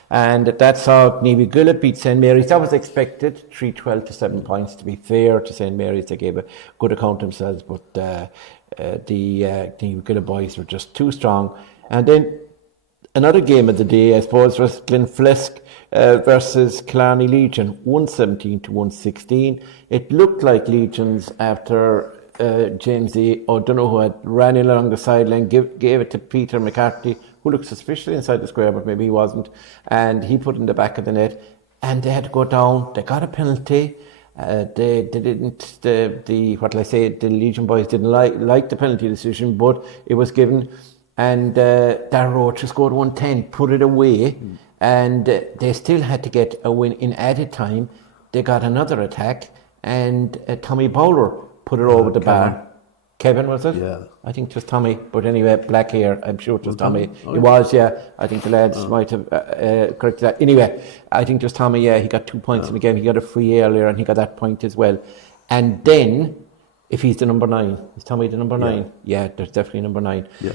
And that's how Niamh Gullet beat St Mary's. That was expected, 3-12 to 7 points. To be fair to St Mary's, they gave a good account themselves, but the Niamh Gullet boys were just too strong. And then another game of the day, I suppose, was Glenflesk versus Killarney Legion, 117 to 116. It looked like Legions after James O'Donoghue had ran along the sideline, gave it to Peter McCarthy, who looked suspiciously inside the square, but maybe he wasn't, and he put it in the back of the net, and they had to go down. They got a penalty. They didn't. The Legion boys didn't like the penalty decision, but it was given, and Darragh Roach scored 110, put it away, and they still had to get a win in added time. They got another attack, and Tommy Bowler put it over the bar. Kevin, was it? Yeah. I think just Tommy, but anyway, black hair, I'm sure it was Tommy. It was, yeah. I think the lads might have corrected that. Anyway, I think just Tommy, yeah, he got 2 points in the game. He got a free earlier and he got that point as well. And then, if he's the number 9, is Tommy the number 9? Yeah, there's definitely number 9. Yeah.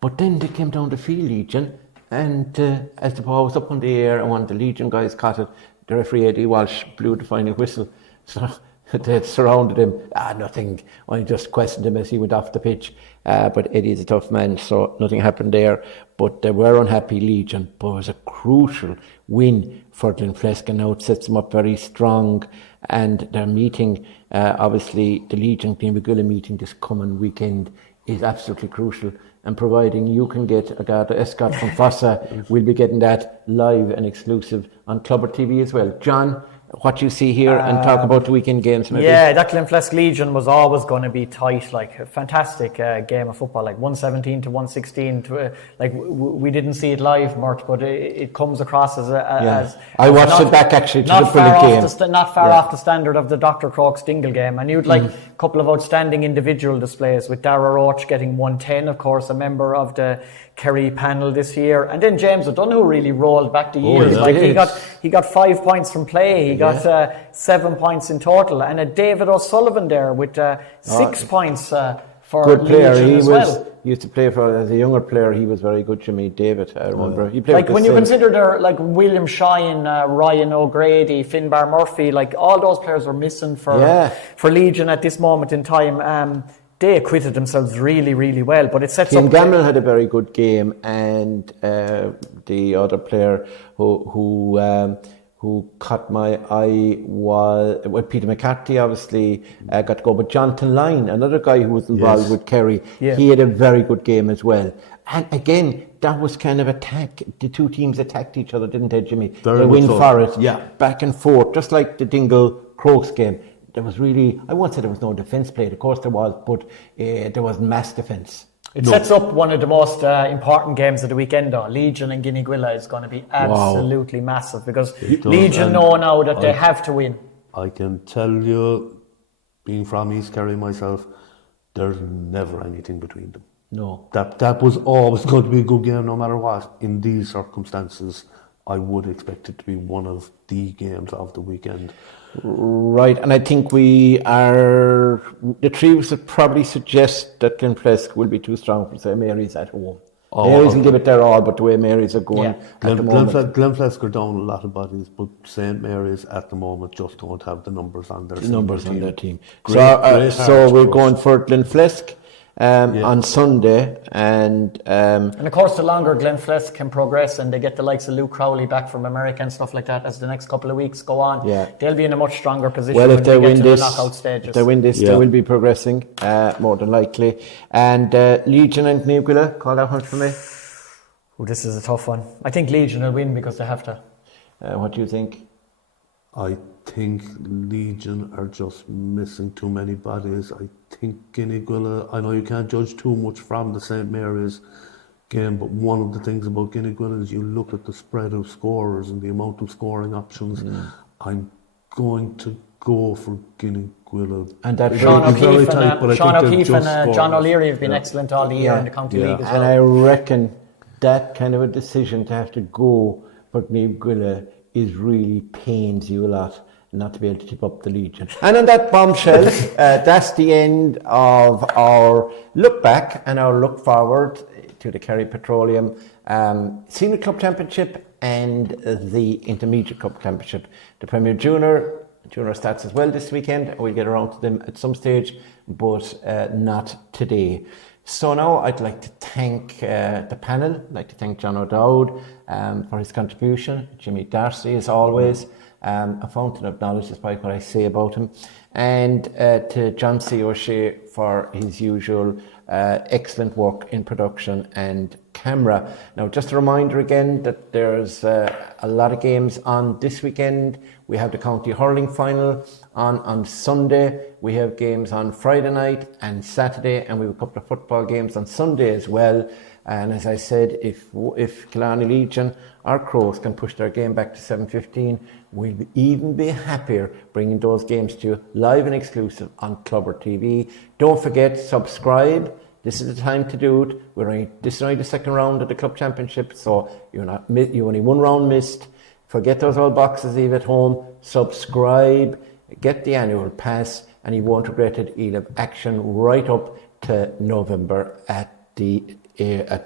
But then they came down to field Legion, and as the ball was up in the air and one of the Legion guys caught it, the referee Eddie Walsh blew the final whistle. So they had surrounded him. Nothing. I just questioned him as he went off the pitch. But Eddie's a tough man, so nothing happened there. But they were unhappy, Legion. But it was a crucial win for Glenflesk, and now it sets them up very strong. And their meeting, obviously, the Legion Niamh Gullet meeting this coming weekend is absolutely crucial. And providing you can get a Garda escort from Fossa, we'll be getting that live and exclusive on Clubber TV as well. John, what you see here, and talk about the weekend games maybe. Yeah, that Glenflesk Legion was always going to be tight, like a fantastic game of football, like 117 to 116. We didn't see it live, Mort, but it comes across as I watched it back actually to the brilliant game. Not far off the standard of the Dr. Crokes Dingle game, and you'd like a couple of outstanding individual displays with Darragh Roach getting 110, of course, a member of the Kerry panel this year, and then James O'Donoghue really rolled back the years. He got 5 points from play. He got 7 points in total, and a David O'Sullivan there with 6 points for good player. Legion He as was. well. He used to play for as a younger player. He was very good. Jimmy David, I remember. He played Like with when the you Saints. consider there, like William Shine, Ryan O'Grady, Finbar Murphy, like all those players were missing for Legion at this moment in time. They acquitted themselves really, really well. But it sets Kim up. Gamble had a very good game, and the other player who caught my eye was Peter McCarthy. Obviously, got to go, but Jonathan Lyne, another guy who was involved with Kerry, he had a very good game as well. And again, that was kind of attack. The two teams attacked each other, didn't they, Jimmy? Very they much went so. for it, Yeah. back and forth, just like the Dingle Crokes game. There was really, I won't say there was no defence played, of course there was, but there was mass defence. It sets up one of the most important games of the weekend, though. Legion and Guineguilla is going to be absolutely massive because Legion know now that they have to win. I can tell you, being from East Kerry myself, there's never anything between them. No. That was always going to be a good game no matter what. In these circumstances, I would expect it to be one of the games of the weekend. Right, and I think the three would probably suggest that Glenflesk will be too strong for St Mary's at home. Mary's will give it their all, but the way Mary's are going at the moment. Glenflesk are down a lot of bodies, but St Mary's at the moment just don't have the numbers on their team. Great so we're going for Glenflesk on Sunday, and of course the longer Glenflesk can progress and they get the likes of Luke Crowley back from America and stuff like that as the next couple of weeks go on, they'll be in a much stronger position well, when if they get win to this, the knockout stages. if they win this, they will be progressing more than likely. And Legion and Guineguilla, call that one for me. Oh, this is a tough one. I think Legion will win because they have to. What do you think? I think Legion are just missing too many bodies. I think Guineguilla, I know you can't judge too much from the St Mary's game, but one of the things about Guineguilla is you look at the spread of scorers and the amount of scoring options. I'm going to go for Guineguilla. And that Sean O'Keefe and John O'Leary have been excellent all the year in the county league as well. And I reckon that kind of a decision to have to go for Guineguilla is really pains you a lot not to be able to tip up the Legion. And on that bombshell, that's the end of our look back and our look forward to the Kerry Petroleum Senior Club Championship and the Intermediate Cup Championship. The Premier Junior starts as well this weekend. We'll get around to them at some stage, but not today. So now I'd like to thank the panel. I'd like to thank John O'Dowd for his contribution. Jimmy Darcy, as always, a fountain of knowledge despite what I say about him. And to John C. O'Shea for his usual excellent work in production and camera. Now, just a reminder again that there's a lot of games on this weekend. We have the county hurling final on Sunday. We have games on Friday night and Saturday, and we have a couple of football games on Sunday as well. And as I said, if Killarney Legion or Crokes can push their game back to 7:15, we'll even be happier bringing those games to you live and exclusive on Clubber TV. Don't forget, subscribe. This is the time to do it. This is only the second round of the club championship, so you only one round missed. Forget those old boxes, leave at home. Subscribe, get the annual pass, and you won't regret it. You'll have action right up to November at the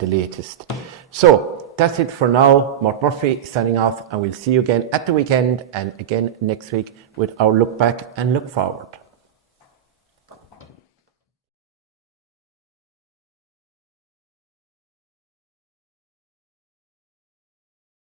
latest. So that's it for now. Mort Murphy signing off, and we'll see you again at the weekend and again next week with our look back and look forward.